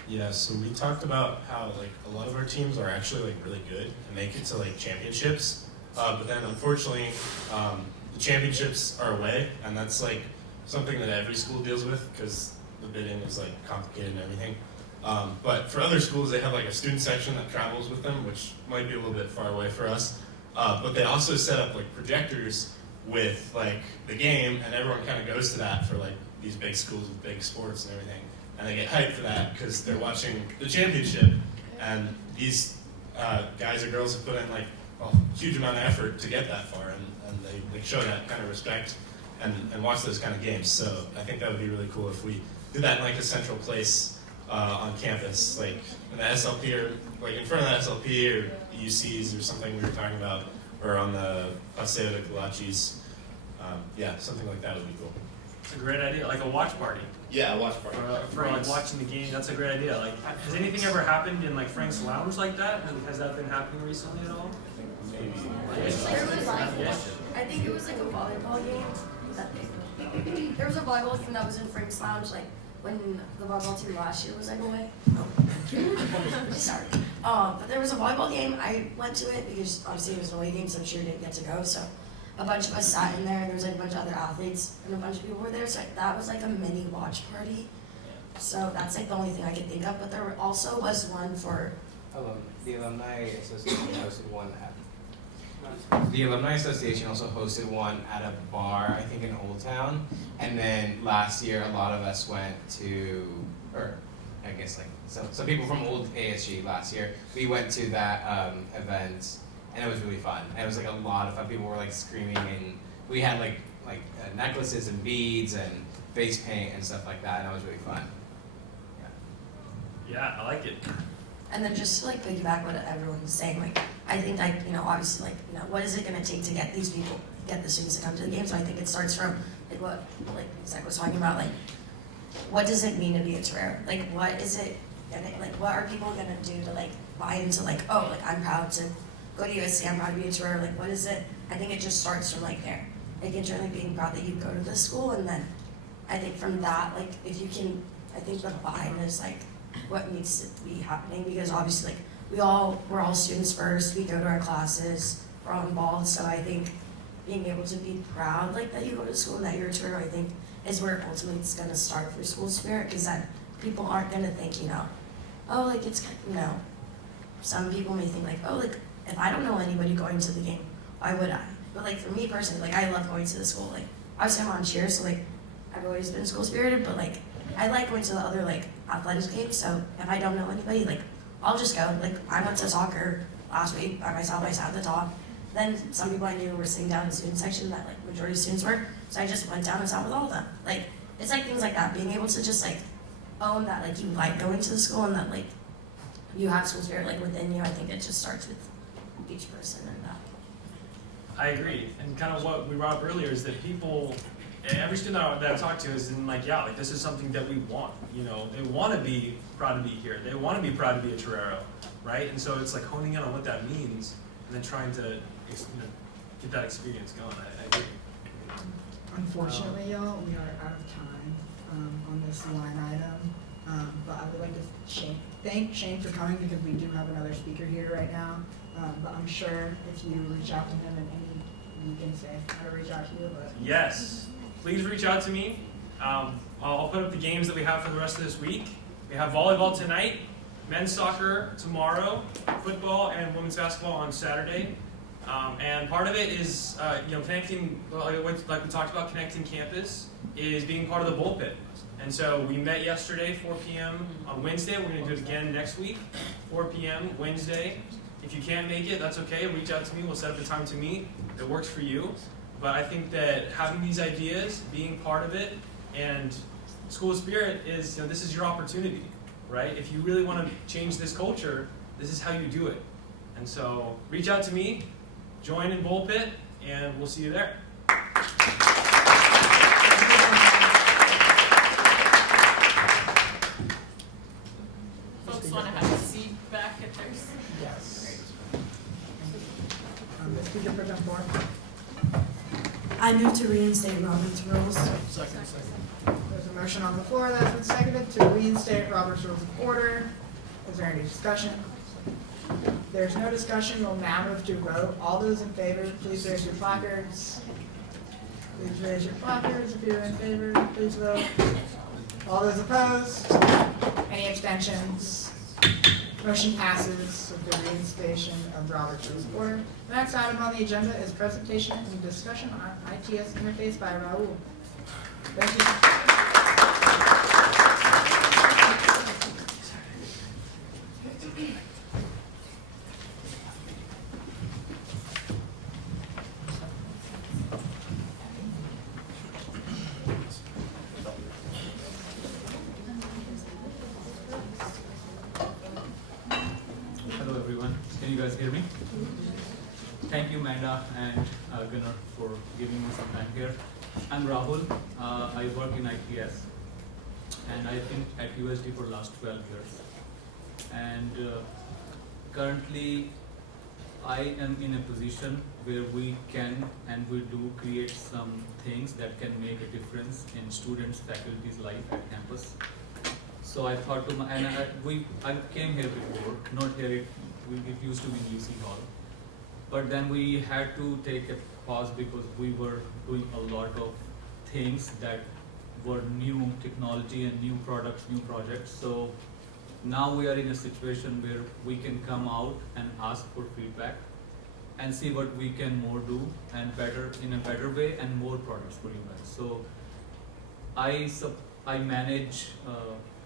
Yeah, so we talked about how like a lot of our teams are actually like really good and make it to like championships, but then unfortunately the championships are away, and that's like something that every school deals with because the bidding is like complicated and everything. But for other schools, they have like a student section that travels with them, which might be a little bit far away for us. But they also set up like projectors with like the game, and everyone kind of goes to that for like these big schools with big sports and everything. And they get hyped for that because they're watching the championship, and these guys or girls have put in like a huge amount of effort to get that far, and they show that kind of respect and watch those kind of games. So I think that would be really cool if we did that in like a central place on campus, like in the SLP or like in front of the SLP or UCs or something we were talking about, or on the Paseo de Colachis. Yeah, something like that would be cool. It's a great idea, like a watch party. Yeah, a watch party. For like watching the game, that's a great idea. Like, has anything ever happened in like Frank's Lounge like that? Has that been happening recently at all? I think it was like a volleyball game. There was a volleyball game that was in Frank's Lounge, like when the volleyball team last year was like away. Sorry. But there was a volleyball game. I went to it because obviously it was an away game, so Cheer didn't get to go. So a bunch of us sat in there, and there was like a bunch of other athletes, and a bunch of people were there. So that was like a mini watch party. So that's like the only thing I can think of. But there also was one for. The Alumni Association hosted one at. The Alumni Association also hosted one at a bar, I think in Old Town, and then last year a lot of us went to, or I guess like some people from old ASG last year. We went to that event, and it was really fun. And it was like a lot of fun. People were like screaming, and we had like necklaces and beads and face paint and stuff like that, and it was really fun. Yeah, I like it. And then just to like piggyback what everyone's saying, like I think like, you know, obviously like, you know, what is it gonna take to get these people, get the students to come to the game? So I think it starts from like what like Zach was talking about, like what does it mean to be a Torero? Like what is it gonna, like what are people gonna do to like buy into like, oh, like I'm proud to go to USC, I'm proud to be a Torero, like what is it? I think it just starts from like there. Like in terms of being proud that you go to this school, and then I think from that, like if you can, I think the buy-in is like what needs to be happening, because obviously like we're all students first, we go to our classes, we're all involved, so I think being able to be proud like that you go to school and that you're a Torero, I think is where ultimately it's going to start for school spirit, because then people aren't going to think, you know, oh like it's, you know, some people may think like, oh like if I don't know anybody going to the game, why would I? But like for me personally, like I love going to the school, like obviously I'm on cheer, so like I've always been school spirited, but like I like going to the other like athletics games, so if I don't know anybody, like I'll just go. Like I went to soccer last week by myself, I sat at the top. Then some people I knew were sitting down in the student section that like majority of students were, so I just went down and sat with all of them. Like it's like things like that, being able to just like own that like you like going to the school and that like you have school spirit like within you. I think it just starts with each person and that. I agree, and kind of what we brought up earlier is that people, every student that I talk to is in like, yeah, like this is something that we want, you know, they want to be proud to be here, they want to be proud to be a Torero, right? And so it's like honing in on what that means, and then trying to, you know, get that experience going. I agree. Unfortunately, y'all, we are out of time on this line item, but I would like to thank Shane for coming, because we do have another speaker here right now, but I'm sure if you reach out to him and you can say how to reach out to you. But Yes, please reach out to me. I'll put up the games that we have for the rest of this week. We have volleyball tonight, men's soccer tomorrow, football and women's basketball on Saturday. And part of it is, you know, connecting, like we talked about, connecting campus is being part of the Bull Pit. And so we met yesterday, 4 p.m. on Wednesday. We're going to do it again next week, 4 p.m. Wednesday. If you can't make it, that's okay. Reach out to me. We'll set up a time to meet that works for you. But I think that having these ideas, being part of it, and school spirit is, you know, this is your opportunity, right? If you really want to change this culture, this is how you do it. And so reach out to me, join in Bull Pit, and we'll see you there. Folks want to have a seat back at their seat. yes. Speaker for John Moore. I move to reinstate Robert's rules. Second. There's a motion on the floor that's been seconded to reinstate Robert's Rules of Order. Is there any discussion? If there's no discussion, we'll now move to vote. All those in favor, please raise your placards. Please raise your placards if you're in favor. Please vote. All those opposed? Any abstentions? Motion passes with the reinstation of Robert's Rules of Order. The next item on the agenda is presentation and discussion on ITS interface by Raul. Thank you. Hello everyone, can you guys hear me? Thank you Manda and Gunnar for giving me some time here. I'm Rahul, I work in ITS and I've been at USD for the last 12 years. And currently I am in a position where we can and we do create some things that can make a difference in students, faculty's life at campus. So I thought to I came here before, not here, it used to be in UC Hall. But then we had to take a pause because we were doing a lot of things that were new technology and new products, new projects. So now we are in a situation where we can come out and ask for feedback and see what we can more do and better in a better way and more products for you guys. So I manage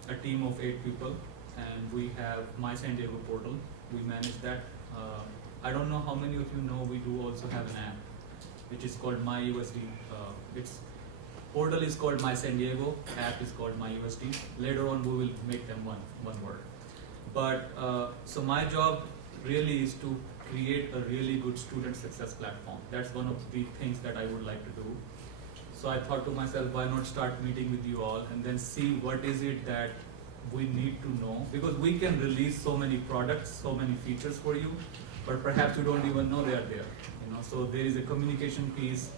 a team of 8 people, and we have My San Diego portal. We manage that. I don't know how many of you know we do also have an app which is called MyUSD. Its portal is called My San Diego, app is called MyUSD. Later on we will make them one word. But so my job really is to create a really good student success platform. That's one of the things that I would like to do. So I thought to myself, why not start meeting with you all and then see what is it that we need to know, because we can release so many products, so many features for you, but perhaps you don't even know they are there. So there is a communication piece,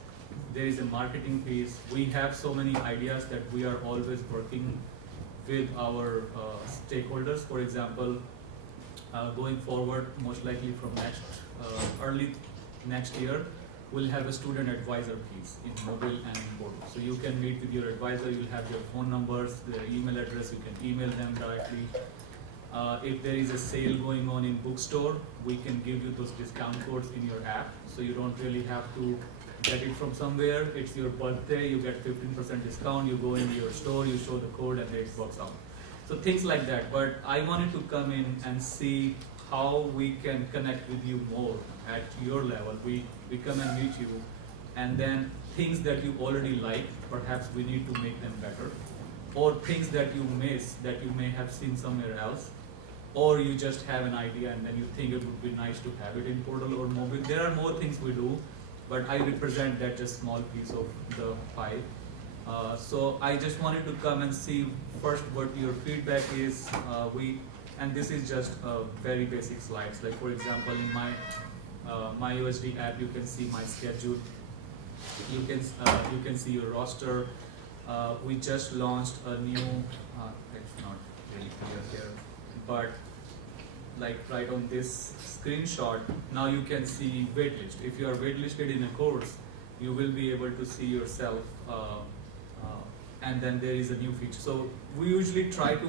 there is a marketing piece. We have so many ideas that we are always working with our stakeholders. For example, going forward, most likely from early next year, we'll have a student advisor piece in mobile and in portal. So you can meet with your advisor, you'll have their phone numbers, their email address, you can email them directly. If there is a sale going on in bookstore, we can give you those discount codes in your app, so you don't really have to get it from somewhere. It's your birthday, you get 15% discount, you go into your store, you show the code, and it works out. So things like that. But I wanted to come in and see how we can connect with you more at your level. We come and meet you, and then things that you already like, perhaps we need to make them better, or things that you miss that you may have seen somewhere else, or you just have an idea and then you think it would be nice to have it in portal or mobile. There are more things we do, but I represent that just small piece of the pie. So I just wanted to come and see first what your feedback is. And this is just very basic slides. Like for example, in my USD app, you can see my schedule. You can see your roster. We just launched a new. It's not really clear here, but like right on this screenshot, now you can see waitlist. If you are waitlisted in a course, you will be able to see yourself. And then there is a new feature. So we usually try to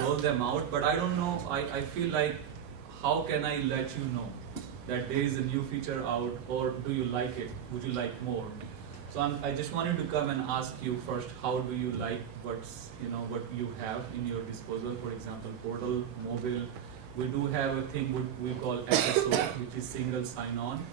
roll them out, but I don't know, I feel like, how can I let you know that there is a new feature out, or do you like it? Would you like more? So I just wanted to come and ask you first, how do you like what you have in your disposal? For example, portal, mobile. We do have a thing we call SSO, which is single sign-on,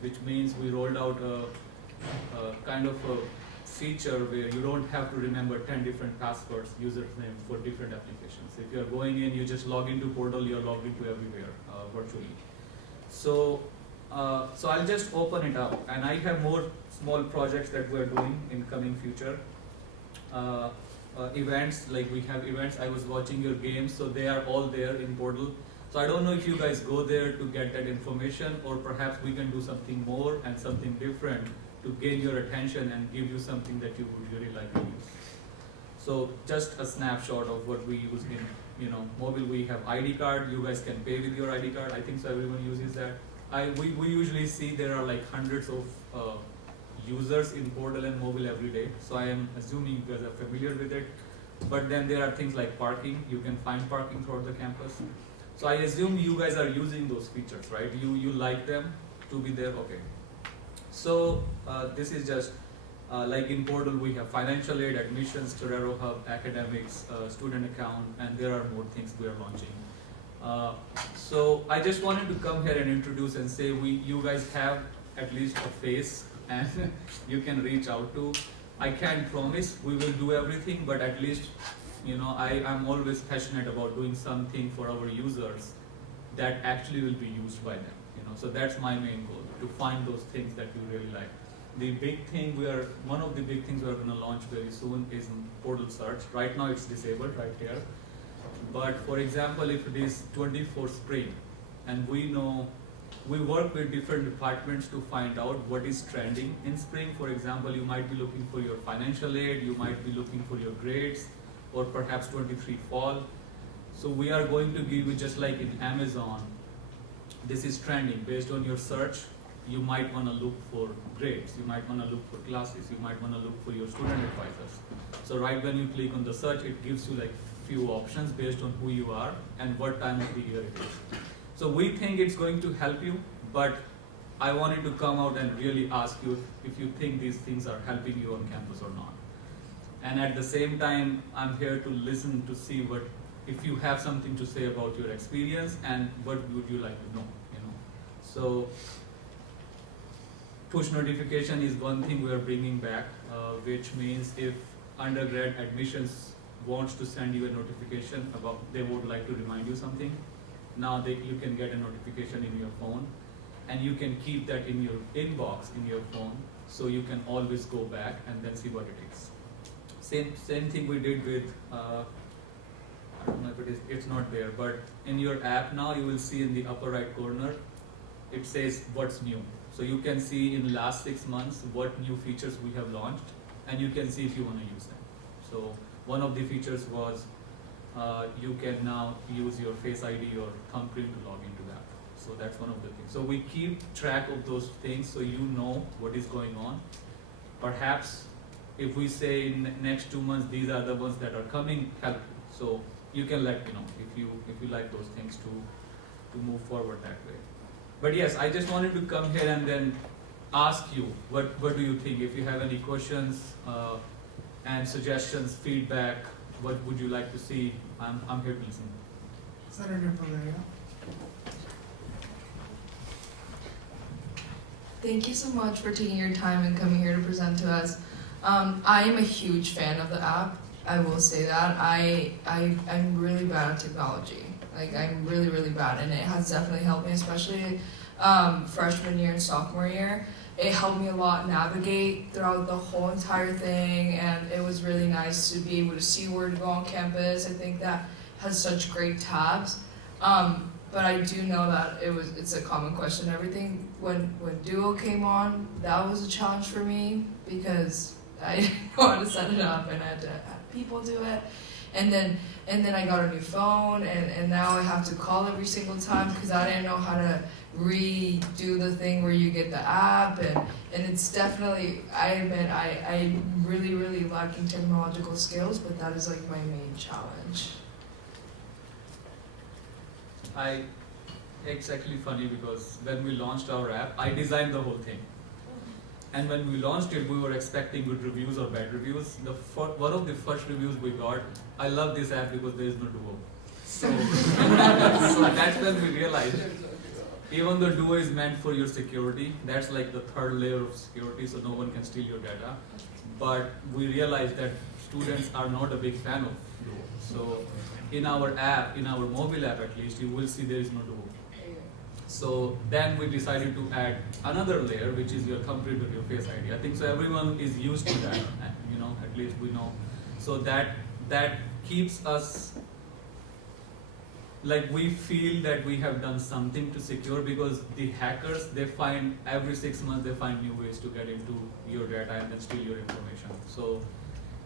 which means we rolled out a kind of a feature where you don't have to remember 10 different passwords, usernames for different applications. If you're going in, you just log into portal, you're logged into everywhere virtually. So I'll just open it up, and I have more small projects that we're doing in coming future. Events, like we have events. I was watching your games, so they are all there in portal. So I don't know if you guys go there to get that information, or perhaps we can do something more and something different to gain your attention and give you something that you would really like to use. So just a snapshot of what we use in mobile. We have ID card. You guys can pay with your ID card. I think so. Everyone uses that. We usually see there are like hundreds of users in portal and mobile every day. So I am assuming you guys are familiar with it. But then there are things like parking. You can find parking throughout the campus. So I assume you guys are using those features, right? You like them to be there. Okay. So this is just like in portal, we have financial aid, admissions, Torero Hub, academics, student account, and there are more things we are launching. So I just wanted to come here and introduce and say you guys have at least a face and you can reach out to. I can't promise we will do everything, but at least I'm always passionate about doing something for our users that actually will be used by them. So that's my main goal, to find those things that you really like. One of the big things we are going to launch very soon is portal search. Right now it's disabled right here. But for example, if it is 24 spring, and we know we work with different departments to find out what is trending in spring. For example, you might be looking for your financial aid, you might be looking for your grades, or perhaps 23 fall. So we are going to give you, just like in Amazon, this is trending. Based on your search, you might want to look for grades, you might want to look for classes, you might want to look for your student advisors. So right when you click on the search, it gives you like few options based on who you are and what time of the year it is. So we think it's going to help you, but I wanted to come out and really ask you if you think these things are helping you on campus or not. And at the same time, I'm here to listen to see what, if you have something to say about your experience and what would you like to know, you know. So push notification is one thing we are bringing back, which means if undergrad admissions wants to send you a notification about they would like to remind you something, now you can get a notification in your phone, and you can keep that in your inbox in your phone, so you can always go back and then see what it is. Same thing we did with, I don't know if it's not there, but in your app now you will see in the upper right corner, it says what's new. So you can see in last 6 months what new features we have launched, and you can see if you want to use them. So one of the features was you can now use your Face ID or thumbprint to log into that. So that's one of the things. So we keep track of those things so you know what is going on. Perhaps if we say in next 2 months these are the ones that are coming, help. So you can let me know if you like those things to move forward that way. But yes, I just wanted to come here and then ask you what do you think? If you have any questions and suggestions, feedback, what would you like to see? I'm here to listen. Senator Valerio. Thank you so much for taking your time and coming here to present to us. I am a huge fan of the app. I will say that. I'm really bad at technology. Like, I'm really, really bad, and it has definitely helped me, especially freshman year and sophomore year. It helped me a lot navigate throughout the whole entire thing, and it was really nice to be able to see where to go on campus. I think that has such great tabs. But I do know that it's a common question. Everything when Duo came on, that was a challenge for me because I didn't know how to set it up, and I had to have people do it. And then I got a new phone, and now I have to call every single time because I didn't know how to redo the thing where you get the app, and it's definitely, I admit, I'm really, really lacking technological skills, but that is like my main challenge. It's actually funny because when we launched our app, I designed the whole thing. And when we launched it, we were expecting good reviews or bad reviews. One of the first reviews we got, I love this app because there is no Duo. So, so that's when we realized, even though Duo is meant for your security, that's like the third layer of security, so no one can steal your data. But we realized that students are not a big fan of Duo. So in our app, in our mobile app at least, you will see there is no Duo. So then we decided to add another layer, which is your thumbprint or your Face ID. I think so everyone is used to that, you know, at least we know. So that keeps us, like, we feel that we have done something to secure, because the hackers, they find every 6 months they find new ways to get into your data and then steal your information. So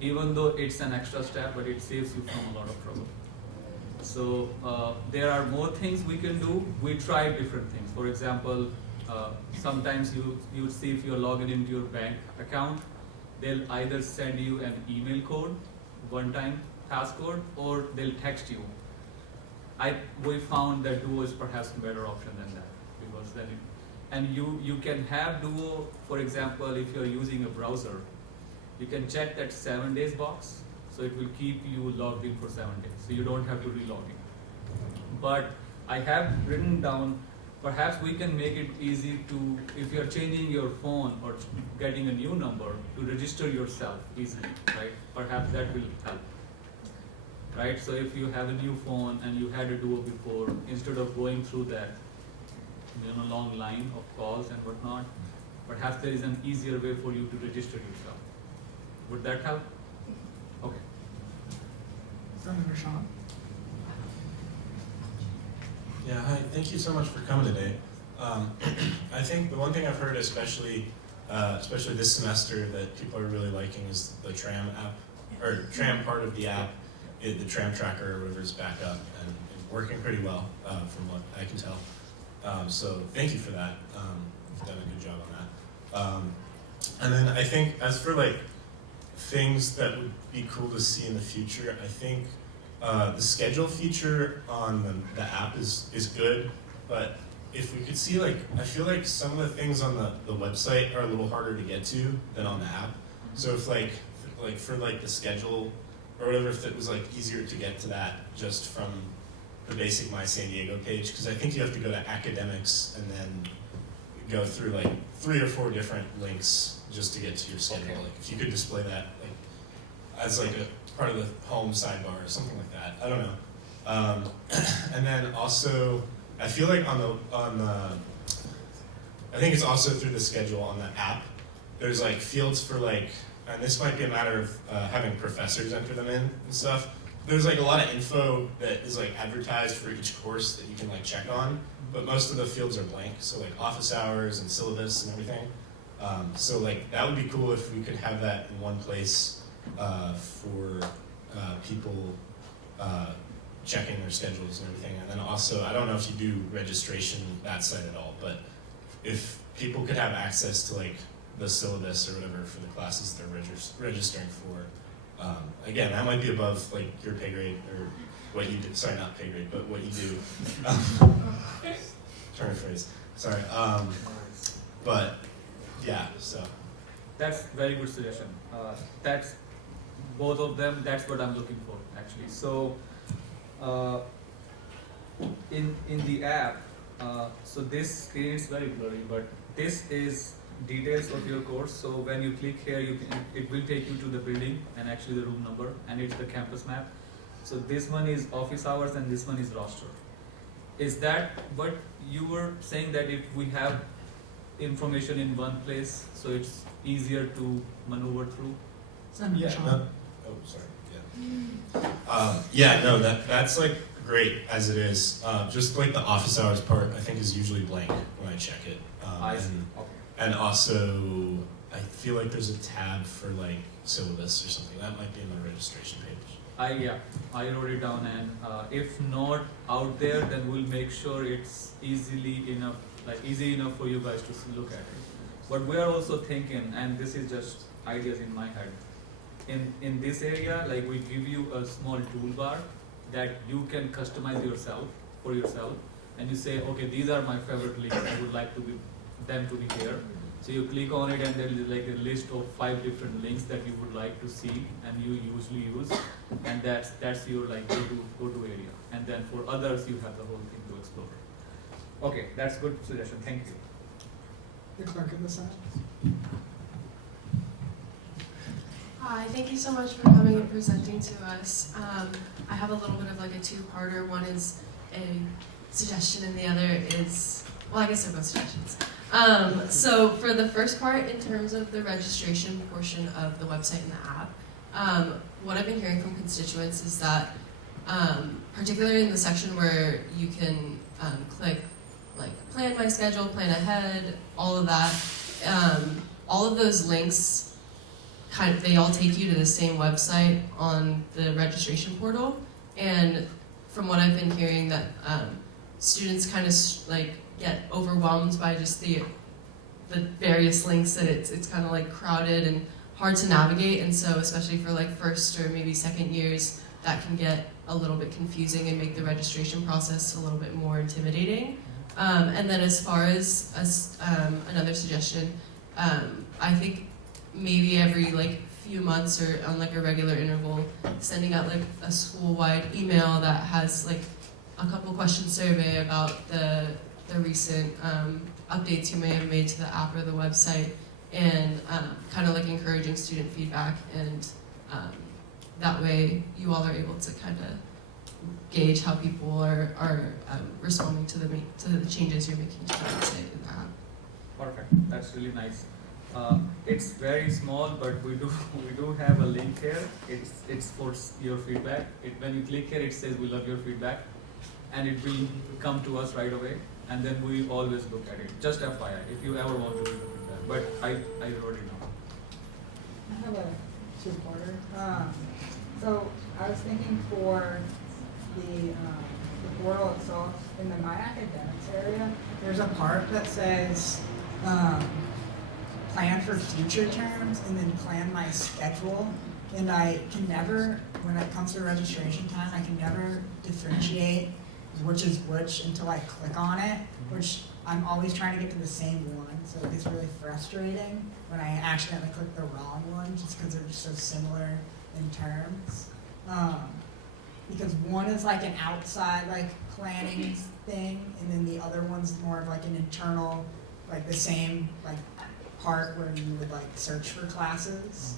even though it's an extra step, but it saves you from a lot of trouble. So there are more things we can do. We try different things. For example, sometimes you see if you're logging into your bank account, they'll either send you an email code, one-time passcode, or they'll text you. We found that Duo is perhaps a better option than that, because then and you can have Duo, for example, if you're using a browser, you can check that 7 days box. So it will keep you logged in for 7 days, so you don't have to re-log in. But I have written down, perhaps we can make it easy to, if you're changing your phone or getting a new number, to register yourself easily, right? Perhaps that will help, right? So if you have a new phone and you had a Duo before, instead of going through that, long line of calls and whatnot, perhaps there is an easier way for you to register yourself. Would that help? Okay. Senator Sean. Yeah, hi. Thank you so much for coming today. I think the one thing I've heard, especially this semester, that people are really liking is the tram app, or tram part of the app. The tram tracker or whatever is back up and working pretty well from what I can tell. So thank you for that. You've done a good job on that. And then I think as for like things that would be cool to see in the future, I think the schedule feature on the app is good, but if we could see, like, I feel like some of the things on the website are a little harder to get to than on the app. So if like for like the schedule or whatever, if it was like easier to get to that just from the basic My San Diego page, because I think you have to go to academics and then go through like 3 or 4 different links just to get to your schedule. Okay. Like if you could display that like as like a part of the home sidebar or something like that. I don't know. And then also, I feel like on the I think it's also through the schedule on the app. There's like fields for like, and this might be a matter of having professors enter them in and stuff. There's like a lot of info that is like advertised for each course that you can like check on, but most of the fields are blank. So like office hours and syllabus and everything. So like that would be cool if we could have that in one place for people checking their schedules and everything. And then also, I don't know if you do registration that site at all, but if people could have access to like the syllabus or whatever for the classes they're registering for. Again, that might be above like your pay grade or what you do. Sorry, not pay grade, but what you do. Turn of phrase. Sorry. But yeah, so. That's very good suggestion. That's both of them. That's what I'm looking for actually. So in the app, so this screen is very blurry, but this is details of your course. So when you click here, it will take you to the building and actually the room number, and it's the campus map. So this one is office hours and this one is roster. Is that what you were saying, that if we have information in one place, so it's easier to maneuver through? Yeah. No, oh, sorry. Yeah. No, that's like great as it is. Just like the office hours part, I think is usually blank when I check it. And also, I feel like there's a tab for like syllabus or something. That might be in the registration page. I wrote it down, and if not out there, then we'll make sure it's easy enough for you guys to look at it. But we are also thinking, and this is just ideas in my head. In this area, like we give you a small toolbar that you can customize for yourself, and you say, okay, these are my favorite links. I would like them to be here. So you click on it, and there is like a list of 5 different links that you would like to see, and you usually use, and that's your like go-to area. And then for others, you have the whole thing to explore. Okay, that's good suggestion. Thank you. The clerk of the Senate. Hi, thank you so much for coming and presenting to us. I have a little bit of like a two-parter. One is a suggestion and the other is, well, I guess they're both suggestions. So for the first part, in terms of the registration portion of the website and the app, what I've been hearing from constituents is that, particularly in the section where you can click like plan my schedule, plan ahead, all of that, all of those links they all take you to the same website on the registration portal. And from what I've been hearing, that students kind of like get overwhelmed by just the various links, that it's kind of like crowded and hard to navigate. And so especially for like first or maybe second years, that can get a little bit confusing and make the registration process a little bit more intimidating. And then as far as another suggestion, I think maybe every like few months or on like a regular interval, sending out like a school-wide email that has like a couple question survey about the recent updates you may have made to the app or the website, and kind of like encouraging student feedback, and that way you all are able to kind of gauge how people are responding to the changes you're making to the website and the app. Perfect. That's really nice. It's very small, but we do have a link here. It's for your feedback. When you click here, it says we love your feedback, and it will come to us right away. and then we always look at it. Just FYI, if you ever want to do that. But I already know. I have a two-parter. So I was thinking for the portal itself in the My Academics area, there's a part that says plan for future terms and then plan my schedule. And I can never, when it comes to registration time, I can never differentiate which is which until I click on it, which I'm always trying to get to the same one. So it gets really frustrating when I accidentally click the wrong one just because they're just so similar in terms. Because one is like an outside like planning thing, and then the other one's more of like an internal, like the same like part where you would like search for classes.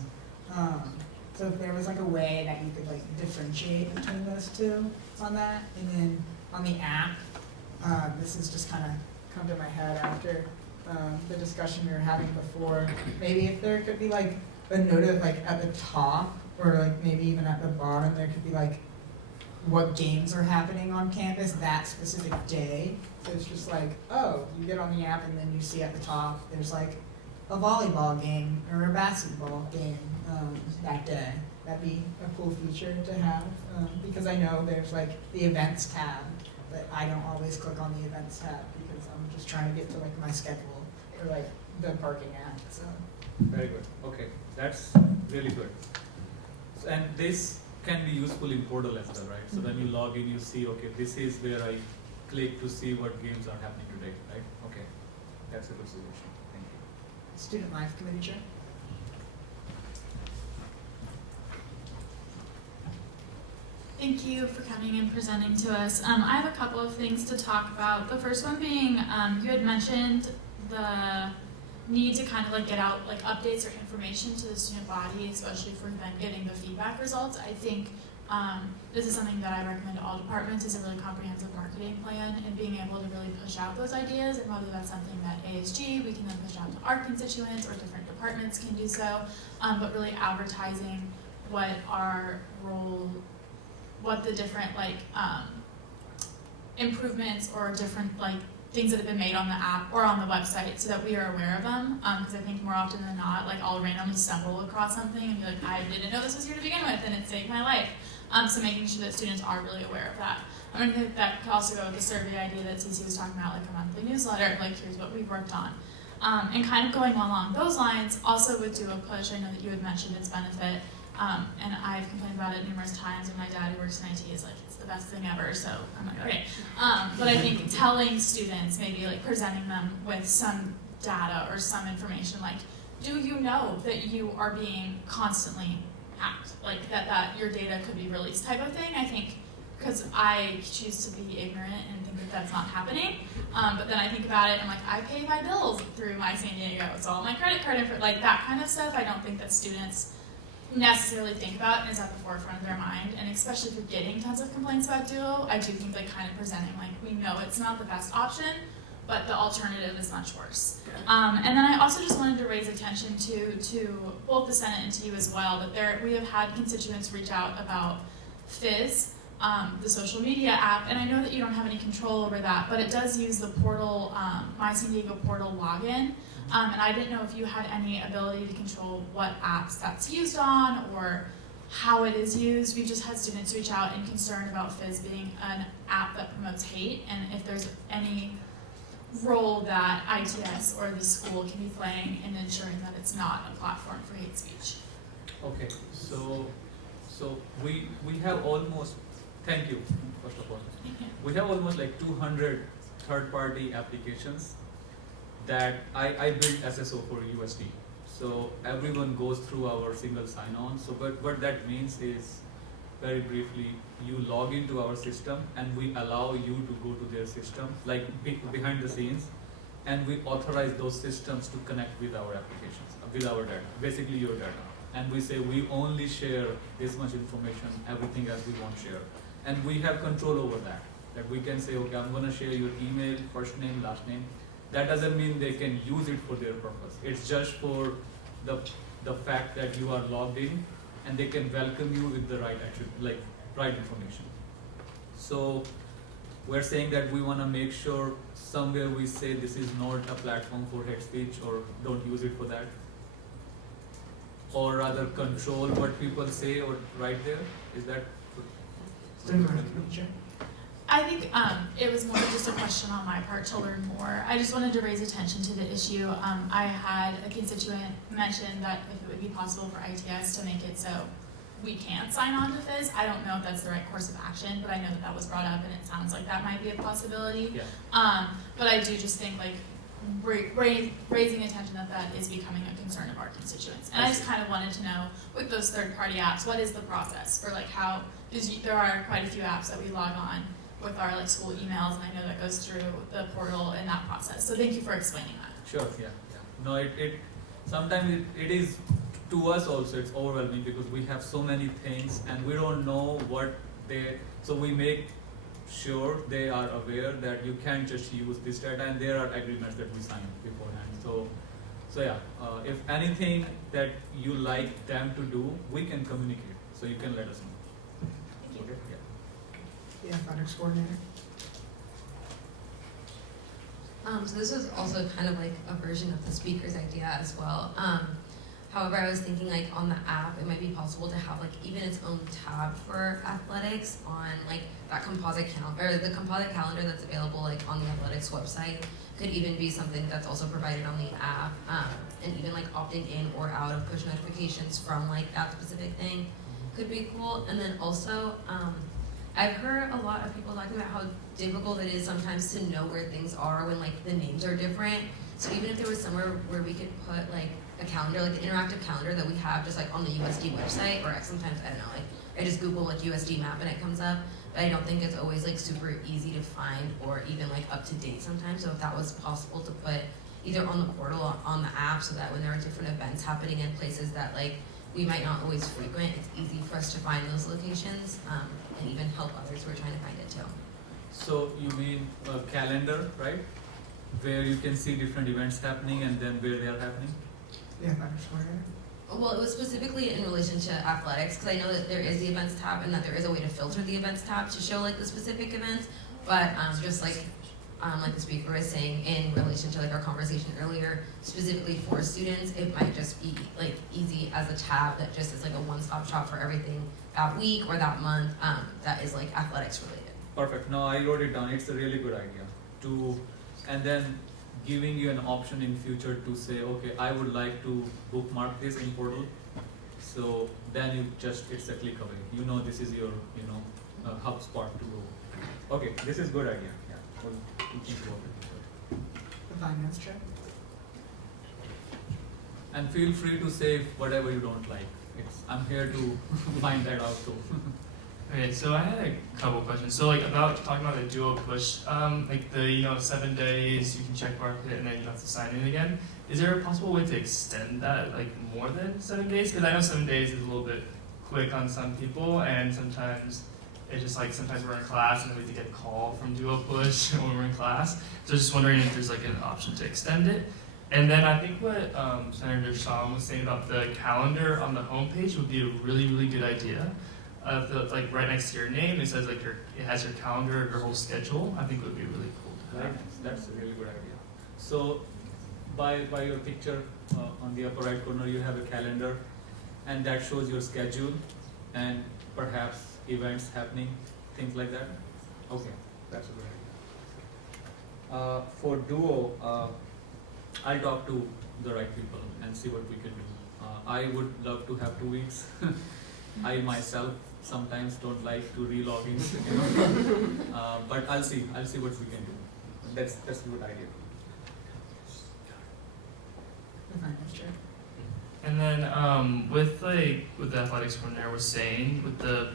So if there was like a way that you could like differentiate between those two on that, and then on the app, this has just kind of come to my head after the discussion we were having before. Maybe if there could be like a note of like at the top, or like maybe even at the bottom, there could be like what games are happening on campus that specific day. So it's just like, oh, you get on the app and then you see at the top there's like a volleyball game or a basketball game that day. That'd be a cool feature to have because I know there's like the events tab, but I don't always click on the events tab because I'm just trying to get to like my schedule or like the parking app. So Very good. Okay, that's really good. And this can be useful in portal as well, right? So when you log in, you see, okay, this is where I click to see what games are happening today, right? Okay, that's a good solution. Thank you. Student Life Committee Chair. Thank you for coming and presenting to us. I have a couple of things to talk about. The first one being, you had mentioned the need to kind of like get out like updates or information to the student body, especially for then getting the feedback results. I think this is something that I recommend to all departments is a really comprehensive marketing plan and being able to really push out those ideas, and whether that's something that ASG, we can then push out to our constituents or different departments can do so, but really advertising what our role, what the different like improvements or different like things that have been made on the app or on the website so that we are aware of them, because I think more often than not, like I'll randomly stumble across something and be like, I didn't know this was here to begin with, and it saved my life. So making sure that students are really aware of that. I think that could also go with the survey idea that Cece was talking about, like a monthly newsletter, like here's what we've worked on. And kind of going along those lines, also would do a push. I know that you had mentioned its benefit, and I've complained about it numerous times, and my dad who works in IT is like, it's the best thing ever, so I'm like, okay. But I think telling students, maybe like presenting them with some data or some information, like, do you know that you are being constantly hacked? Like that your data could be released type of thing, I think, because I choose to be ignorant and think that that's not happening. But then I think about it, I'm like, I pay my bills through my San Diego, so all my credit card info, like that kind of stuff, I don't think that students necessarily think about and is at the forefront of their mind, and especially if you're getting tons of complaints about Duo, I do think like kind of presenting like we know it's not the best option, but the alternative is much worse. And then I also just wanted to raise attention to both the Senate and to you as well, that we have had constituents reach out about Fizz, the social media app, and I know that you don't have any control over that, but it does use the portal, My San Diego portal login. And I didn't know if you had any ability to control what apps that's used on or how it is used. We've just had students reach out and concerned about Fizz being an app that promotes hate, and if there's any role that ITS or the school can be playing in ensuring that it's not a platform for hate speech. Okay, so we have almost, thank you, first of all. We have almost like 200 third-party applications that I built SSO for USD. So everyone goes through our single sign-on. So what that means is, very briefly, you log into our system and we allow you to go to their system, like behind the scenes, and we authorize those systems to connect with our applications, with our data, basically your data. And we say we only share this much information, everything else we won't share. And we have control over that. That we can say, okay, I'm gonna share your email, first name, last name. That doesn't mean they can use it for their purpose. It's just for the fact that you are logged in, and they can welcome you with the right information. So we're saying that we want to make sure somewhere we say this is not a platform for hate speech, or don't use it for that, or rather control what people say or right there. Is that? I think it was more just a question on my part to learn more. I just wanted to raise attention to the issue. I had a constituent mention that if it would be possible for ITS to make it so we can't sign on to FIS. I don't know if that's the right course of action, but I know that that was brought up and it sounds like that might be a possibility. Yeah. But I do just think like raising attention that is becoming a concern of our constituents. And I just kind of wanted to know with those third-party apps, what is the process for like how, there are quite a few apps that we log on with our like school emails, and I know that goes through the portal and that process. So thank you for explaining that. Sure. Yeah. No, it sometimes it is to us also. It's overwhelming because we have so many things and we don't know what they. So we make sure they are aware that you can't just use this data, and there are agreements that we sign beforehand. So yeah. If anything that you like them to do, we can communicate. So you can let us know. Thank you. Okay. Yeah. Yeah, athletics coordinator. So this was also kind of like a version of the speaker's idea as well. However, I was thinking like on the app, it might be possible to have like even its own tab for athletics on like that composite calendar, or the composite calendar that's available like on the athletics website could even be something that's also provided on the app, and even like opting in or out of push notifications from like that specific thing could be cool. And then also, I've heard a lot of people talking about how difficult it is sometimes to know where things are when like the names are different. So even if there was somewhere where we could put like a calendar, like the interactive calendar that we have just like on the USD website, or sometimes, I don't know, like I just Google like USD map and it comes up, but I don't think it's always like super easy to find or even like up to date sometimes. So if that was possible to put either on the portal or on the app, so that when there are different events happening in places that like we might not always frequent, it's easy for us to find those locations, and even help others who are trying to find it too. So you mean a calendar, right? Where you can see different events happening and then where they are happening? Yeah, athletics coordinator. Well, it was specifically in relation to athletics, because I know that there is the events tab and that there is a way to filter the events tab to show like the specific events, but just like the speaker was saying in relation to like our conversation earlier, specifically for students, it might just be like easy as a tab that just is like a one-stop shop for everything that week or that month that is like athletics related. Perfect. No, I wrote it down. It's a really good idea. And then giving you an option in future to say, okay, I would like to bookmark this in portal. So then you just, it's a click away. You know this is your, hub spot to go. Okay, this is good idea. Yeah, we'll think about it. The finance check. And feel free to say whatever you don't like. I'm here to find that out too. Okay, so I had a couple questions. So like about talking about the duo push, like the 7 days you can check mark it and then you have to sign in again. Is there a possible way to extend that like more than 7 days? Because I know 7 days is a little bit quick on some people, and sometimes it's just like sometimes we're in class and then we have to get a call from duo push when we're in class. So just wondering if there's like an option to extend it. And then I think what Senator Sham was saying about the calendar on the homepage would be a really, really good idea. Like right next to your name, it says like it has your calendar, your whole schedule. I think it would be really cool to have. That's a really good idea. So by your picture on the upper right corner, you have a calendar, and that shows your schedule and perhaps events happening, things like that. Okay, that's a good idea. For Duo, I'll talk to the right people and see what we can do. I would love to have 2 weeks. I myself sometimes don't like to re-log in, but I'll see what we can do. That's a good idea. The finance check. And then with the athletics coordinator was saying with the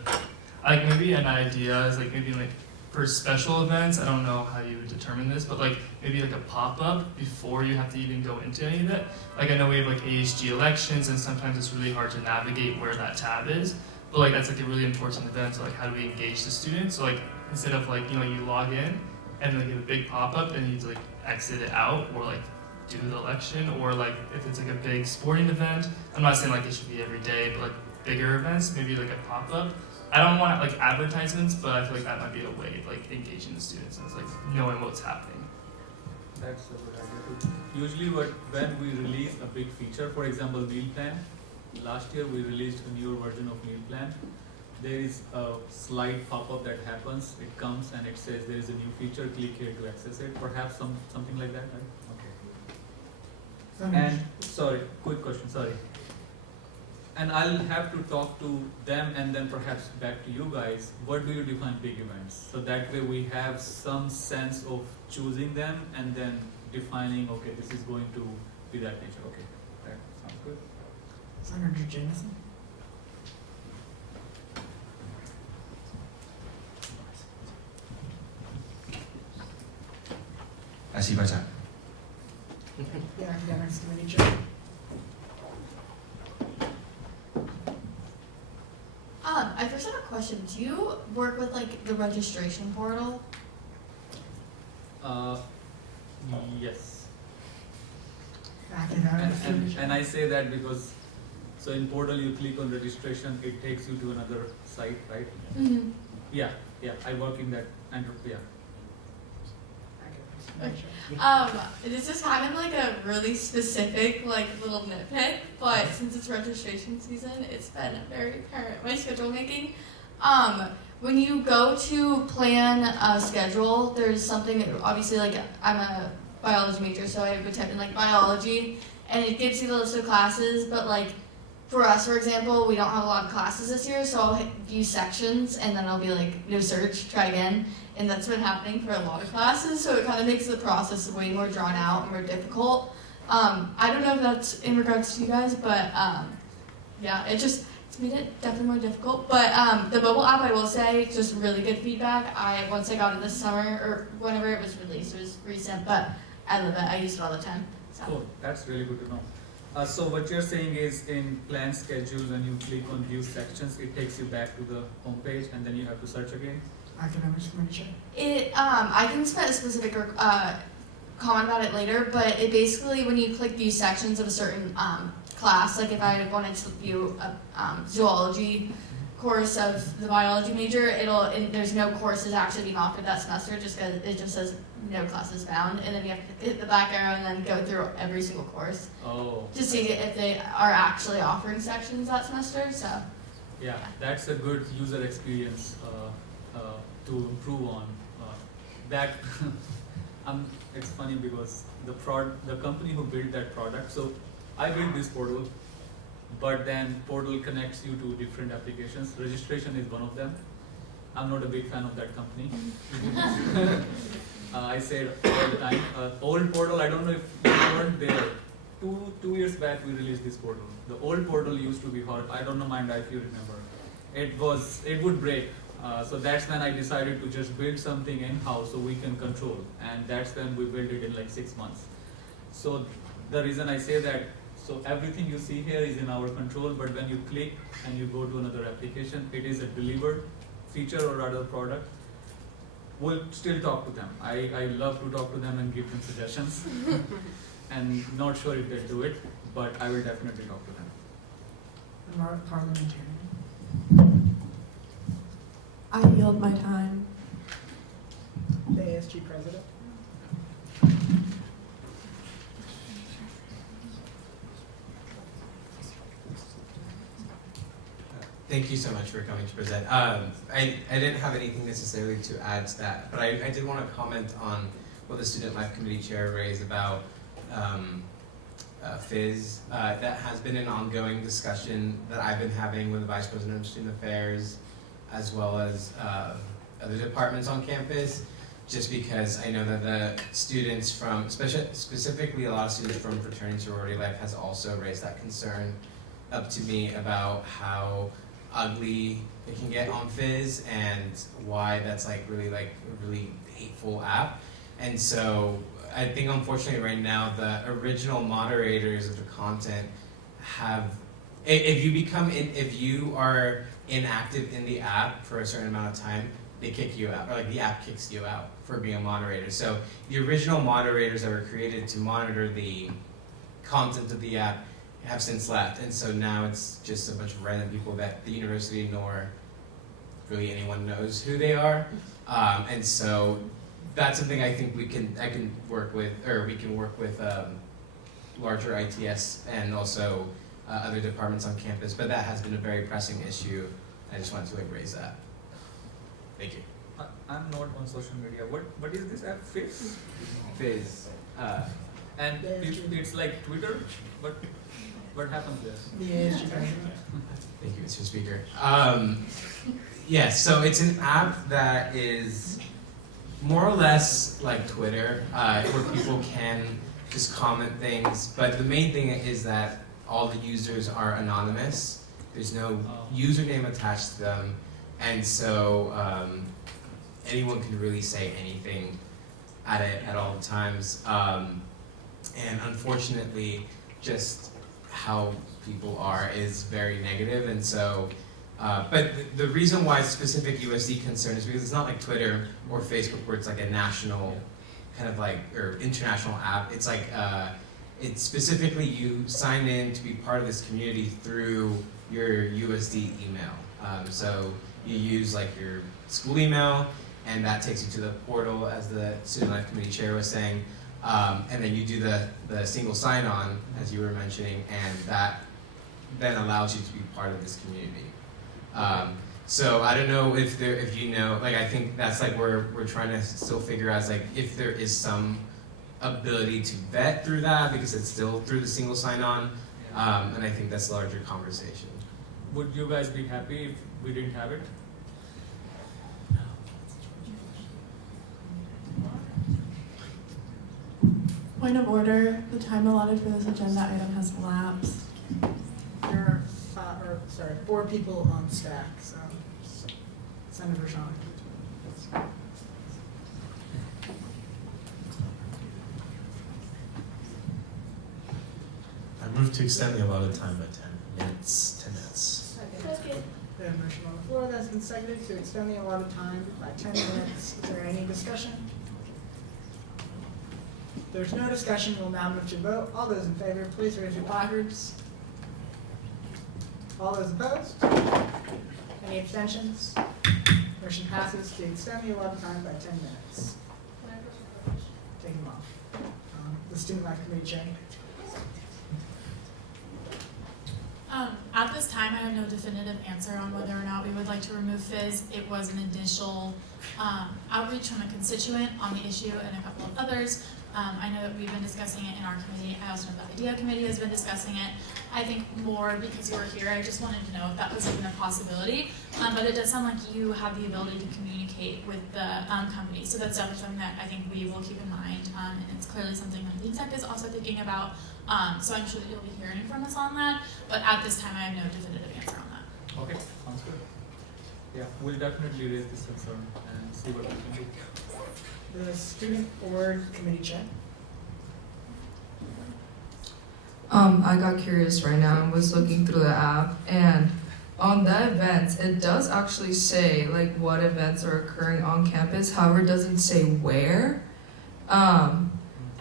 like maybe an idea is like maybe like for special events, I don't know how you would determine this, but like maybe like a pop-up before you have to even go into any of it. Like I know we have like ASG elections, and sometimes it's really hard to navigate where that tab is. But like that's like a really important event. So like how do we engage the students? So like instead of like you log in and then like, you have a big pop-up and you need to like exit it out or like do the election, or like if it's like a big sporting event. I'm not saying like it should be every day, but like bigger events, maybe like a pop-up I don't want like advertisements, but I feel like that might be a way of like engaging the students and it's like knowing what's happening. That's a good idea too. Usually when we release a big feature, for example, meal plan, last year we released a newer version of meal plan. There is a slide pop-up that happens, it comes and it says there is a new feature, click here to access it. Perhaps something like that, right? Okay. And sorry, quick question, sorry. And I'll have to talk to them and then perhaps back to you guys. What do you define big events? So that way we have some sense of choosing them and then defining, okay, this is going to be that nature. Okay, that sounds good. Senator Jameson. Así baca. Yeah, academics committee chair. I first have a question. Do you work with like the registration portal? Yes. Academics. And I say that because, so in portal you click on registration, it takes you to another site, right? Mm-hmm. Yeah, I work in that, and yeah. This is kind of like a really specific like little nitpick, but since it's registration season, it's been very apparent my schedule making. When you go to plan a schedule, there's something, obviously like I'm a biology major, so I would type in like biology, and it gives you the list of classes, but like for us, for example, we don't have a lot of classes this year, so I'll view sections and then I'll be like, no search, try again. And that's been happening for a lot of classes, so it kind of makes the process way more drawn out and more difficult. I don't know if that's in regards to you guys, but yeah, it's made it definitely more difficult. But the mobile app, I will say, just really good feedback. Once I got it this summer, or whenever it was released, it was recent, but I love it. I use it all the time. So. Cool, that's really good to know. So what you're saying is in plan schedule, when you click on view sections, it takes you back to the home page and then you have to search again? Academics committee chair. I can spend a specific comment about it later, but it basically, when you click view sections of a certain class, like if I wanted to view a zoology course of the biology major, there's no courses actually being offered that semester, just because it just says no classes found, and then you have to hit the back arrow and then go through every single course to see if they are actually offering sections that semester. So yeah, that's a good user experience to improve on. That it's funny because the company who built that product, so I built this portal, but then portal connects you to different applications. Registration is one of them. I'm not a big fan of that company. I say it all the time. Old portal, I don't know if you weren't there. Two years back we released this portal. The old portal used to be hard. I don't know, Manda, if you remember. It would break. So that's when I decided to just build something in-house so we can control. And that's when we built it in like 6 months. So the reason I say that, so everything you see here is in our control, but when you click and you go to another application, it is a delivered feature or rather product. We'll still talk to them. I love to talk to them and give them suggestions. And not sure if they'll do it, but I will definitely talk to them. Parliamentarian. I yield my time. The ASG president. Thank you so much for coming to present. I didn't have anything necessarily to add to that, but I did want to comment on what the Student Life Committee Chair raised about FIS. That has been an ongoing discussion that I've been having with the Vice President of Student Affairs, as well as other departments on campus, just because I know that the students from, specifically a lot of students from fraternity sorority life has also raised that concern up to me about how ugly it can get on Fizz and why that's like a really hateful app. And so I think unfortunately right now the original moderators of the content have, if you are inactive in the app for a certain amount of time, they kick you out, or like the app kicks you out for being a moderator. So the original moderators that were created to monitor the content of the app have since left, and so now it's just a bunch of random people that the university nor really anyone knows who they are. And so that's something I think I can work with, or we can work with larger ITS and also other departments on campus, but that has been a very pressing issue. I just wanted to raise that. Thank you. I'm not on social media. What is this app? Fizz? Fizz. And it's like Twitter, but what happens there? Yeah, Thank you, Mr. Speaker. Yes, so it's an app that is more or less like Twitter, where people can just comment things, but the main thing is that all the users are anonymous. There's no username attached to them, and so anyone can really say anything at it at all times. And unfortunately, just how people are is very negative, and so but the reason why it's a specific USD concern is because it's not like Twitter or Facebook where it's like a national kind of like, or international app. It's like, it's specifically you sign in to be part of this community through your USD email. So you use like your school email, and that takes you to the portal, as the Student Life Committee Chair was saying, and then you do the single sign-on, as you were mentioning, and that then allows you to be part of this community. So I don't know if you know, like I think that's like where we're trying to still figure out like if there is some ability to vet through that, because it's still through the single sign-on, and I think that's a larger conversation. Would you guys be happy if we didn't have it? Point of order, the time allotted for this agenda item has lapsed. There are 4 people on staff, so Senator Sean. I move to extend the allotted time by 10 minutes. Second. We have a motion on the floor that's been seconded to extend the allotted time by 10 minutes. Is there any discussion? If there's no discussion, we'll now move to vote. All those in favor, please raise your placards. All those opposed? Any abstentions? Motion passes to extend the allotted time by 10 minutes. Take them off. The Student Life Committee Chair. At this time, I have no definitive answer on whether or not we would like to remove Fizz. It was an initial outreach from a constituent on the issue and a couple of others. I know that we've been discussing it in our committee. I also know that the IDEA committee has been discussing it. I think more because you were here, I just wanted to know if that was even a possibility. But it does sound like you have the ability to communicate with the company. So that's definitely something that I think we will keep in mind. And it's clearly something that the exec is also thinking about. So I'm sure that you'll be hearing from us on that. But at this time, I have no definitive answer on that. Okay, sounds good. Yeah, we'll definitely raise this concern and see what we can do. The Student Board Committee Chair. I got curious right now and was looking through the app, and on the events, it does actually say like what events are occurring on campus. However, it doesn't say where. And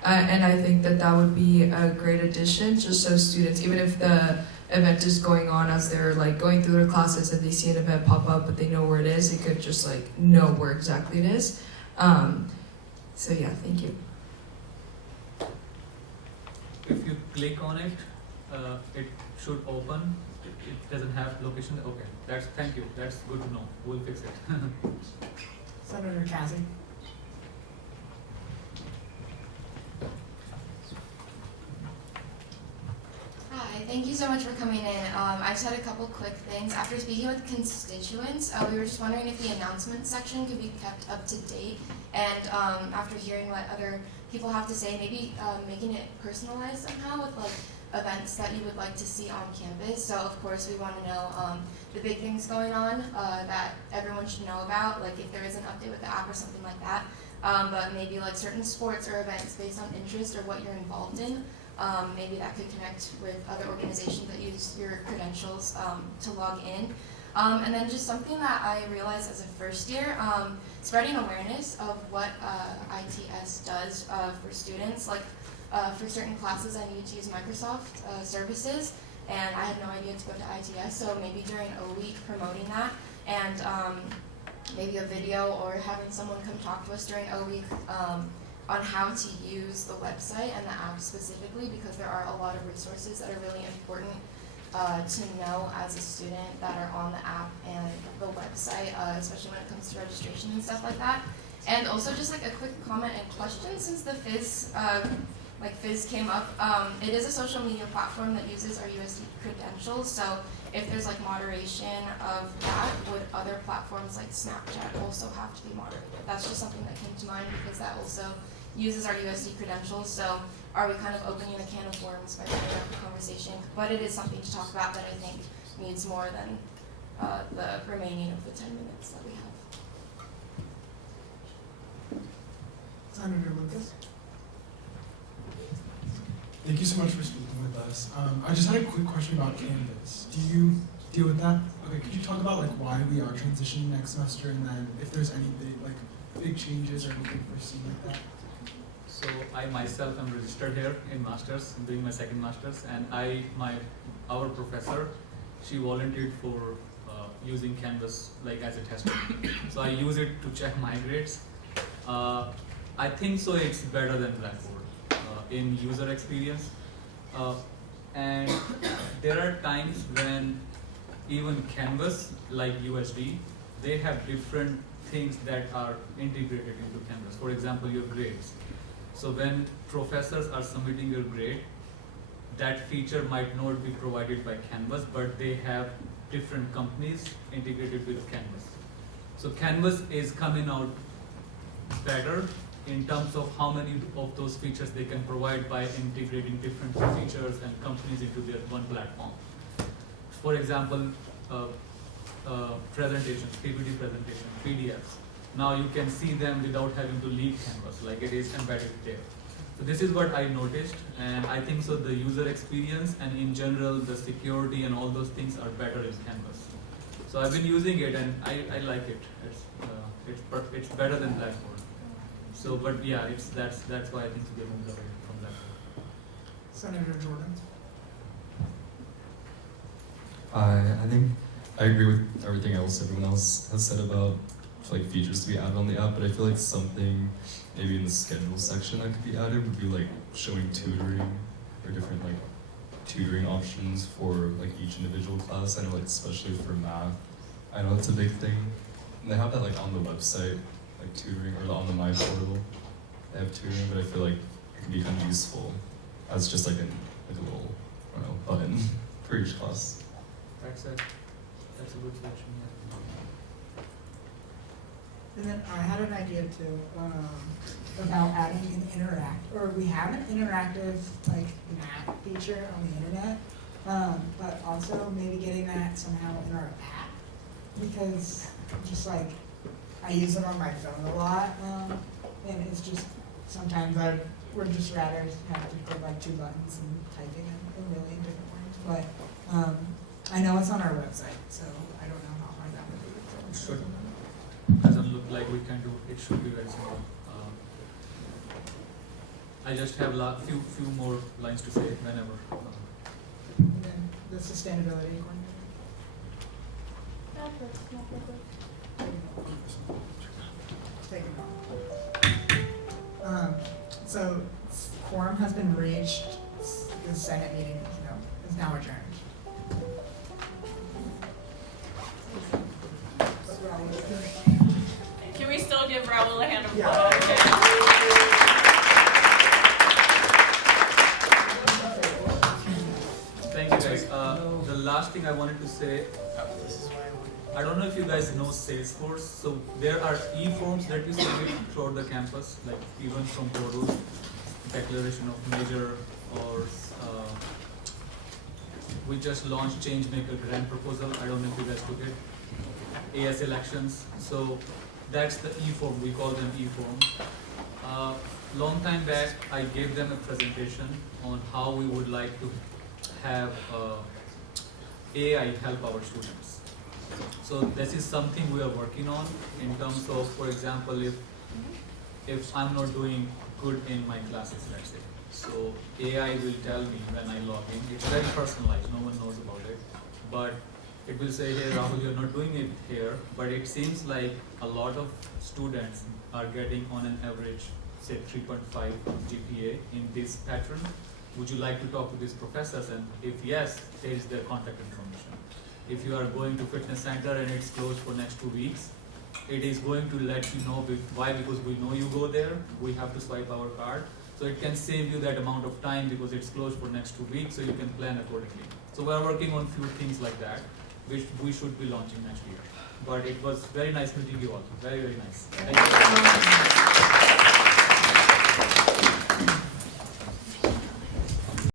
I think that would be a great addition, just so students, even if the event is going on as they're like going through their classes and they see an event pop up, but they know where it is, they could just like know where exactly it is. So yeah, thank you. If you click on it, it should open. It doesn't have location. Okay, thank you. That's good to know. We'll fix it. Senator Cassie. Hi, thank you so much for coming in. I just had a couple quick things. After speaking with constituents, we were just wondering if the announcement section could be kept up to date. And after hearing what other people have to say, maybe making it personalized somehow with like events that you would like to see on campus. So of course we want to know the big things going on that everyone should know about, like if there is an update with the app or something like that. But maybe like certain sports or events based on interest or what you're involved in. Maybe that could connect with other organizations that use your credentials to log in. And then just something that I realized as a first year, spreading awareness of what ITS does for students. Like for certain classes I needed to use Microsoft services, and I had no idea to go to ITS, so maybe during a week promoting that and maybe a video or having someone come talk to us during O Week on how to use the website and the app specifically, because there are a lot of resources that are really important to know as a student that are on the app and the website, especially when it comes to registration and stuff like that. And also just like a quick comment and question, since the Fizz came up, it is a social media platform that uses our USD credentials, so if there's like moderation of that, would other platforms like Snapchat also have to be moderated? That's just something that came to mind because that also uses our USD credentials, so are we kind of opening a can of worms by bringing up the conversation? But it is something to talk about that I think needs more than the remaining of the 10 minutes that we have. Senator Lucas. Thank you so much for speaking with us. I just had a quick question about Canvas. Do you deal with that? Okay, could you talk about like why we are transitioning next semester, and then if there's any big changes or anything foreseen like that? So I myself am registered here in Masters, I'm doing my second Masters, and our professor, she volunteered for using Canvas like as a tester. So I use it to check my grades. I think so it's better than Blackboard in user experience. And there are times when even Canvas, like USD, they have different things that are integrated into Canvas. For example, your grades. So when professors are submitting your grade, that feature might not be provided by Canvas, but they have different companies integrated with Canvas. So Canvas is coming out better in terms of how many of those features they can provide by integrating different features and companies into their one platform. For example, presentations, PPT presentations, PDFs. Now you can see them without having to leave Canvas, like it is embedded there. So this is what I noticed, and I think so the user experience and in general the security and all those things are better in Canvas. So I've been using it and I like it. It's better than Blackboard. So, but yeah, that's why I think we moved away from Blackboard. Senator Jordan. I think I agree with everything else everyone else has said about like features to be added on the app, but I feel like something maybe in the schedule section that could be added would be like showing tutoring or different like tutoring options for like each individual class. I know like especially for math, I know it's a big thing. And they have that like on the website, like tutoring, or on the My Portal, they have tutoring, but I feel like it could be kind of useful as just like a little, I don't know, button for each class. That's a good selection. And then I had an idea too about adding an we have an interactive like map feature on the internet, but also maybe getting that somehow in our app, because just like I use it on my phone a lot, and it's just sometimes I would just rather have to click like 2 buttons and typing in a million different words. But I know it's on our website, so I don't know how hard that would be. It should. Doesn't look like we can do. It should be very simple. I just have few more lines to say whenever. And then the sustainability coordinator. So quorum has been reached. The Senate meeting, is now adjourned. Can we still give Raul a hand of Yeah. applause? Thank you guys. The last thing I wanted to say, I don't know if you guys know Salesforce. So there are e-forms that we submit throughout the campus, like even from Purdue, declaration of major, or we just launched Changemaker grant proposal. I don't know if you guys took it. AS elections. So that's the e-form. We call them e-forms. Long time back, I gave them a presentation on how we would like to have AI help our students. So this is something we are working on in terms of, for example, if I'm not doing good in my classes, let's say. So AI will tell me when I log in. It's very personalized, no one knows about it. But it will say, hey Rahul, you're not doing it here, but it seems like a lot of students are getting on an average, say 3.5 GPA in this pattern. Would you like to talk to these professors? And if yes, here is their contact information. If you are going to fitness center and it's closed for next 2 weeks, it is going to let you know why, because we know you go there, we have to swipe our card. So it can save you that amount of time because it's closed for next 2 weeks, so you can plan accordingly. So we are working on few things like that, which we should be launching next year. But it was very nice meeting you all. Very, very nice. Thank you.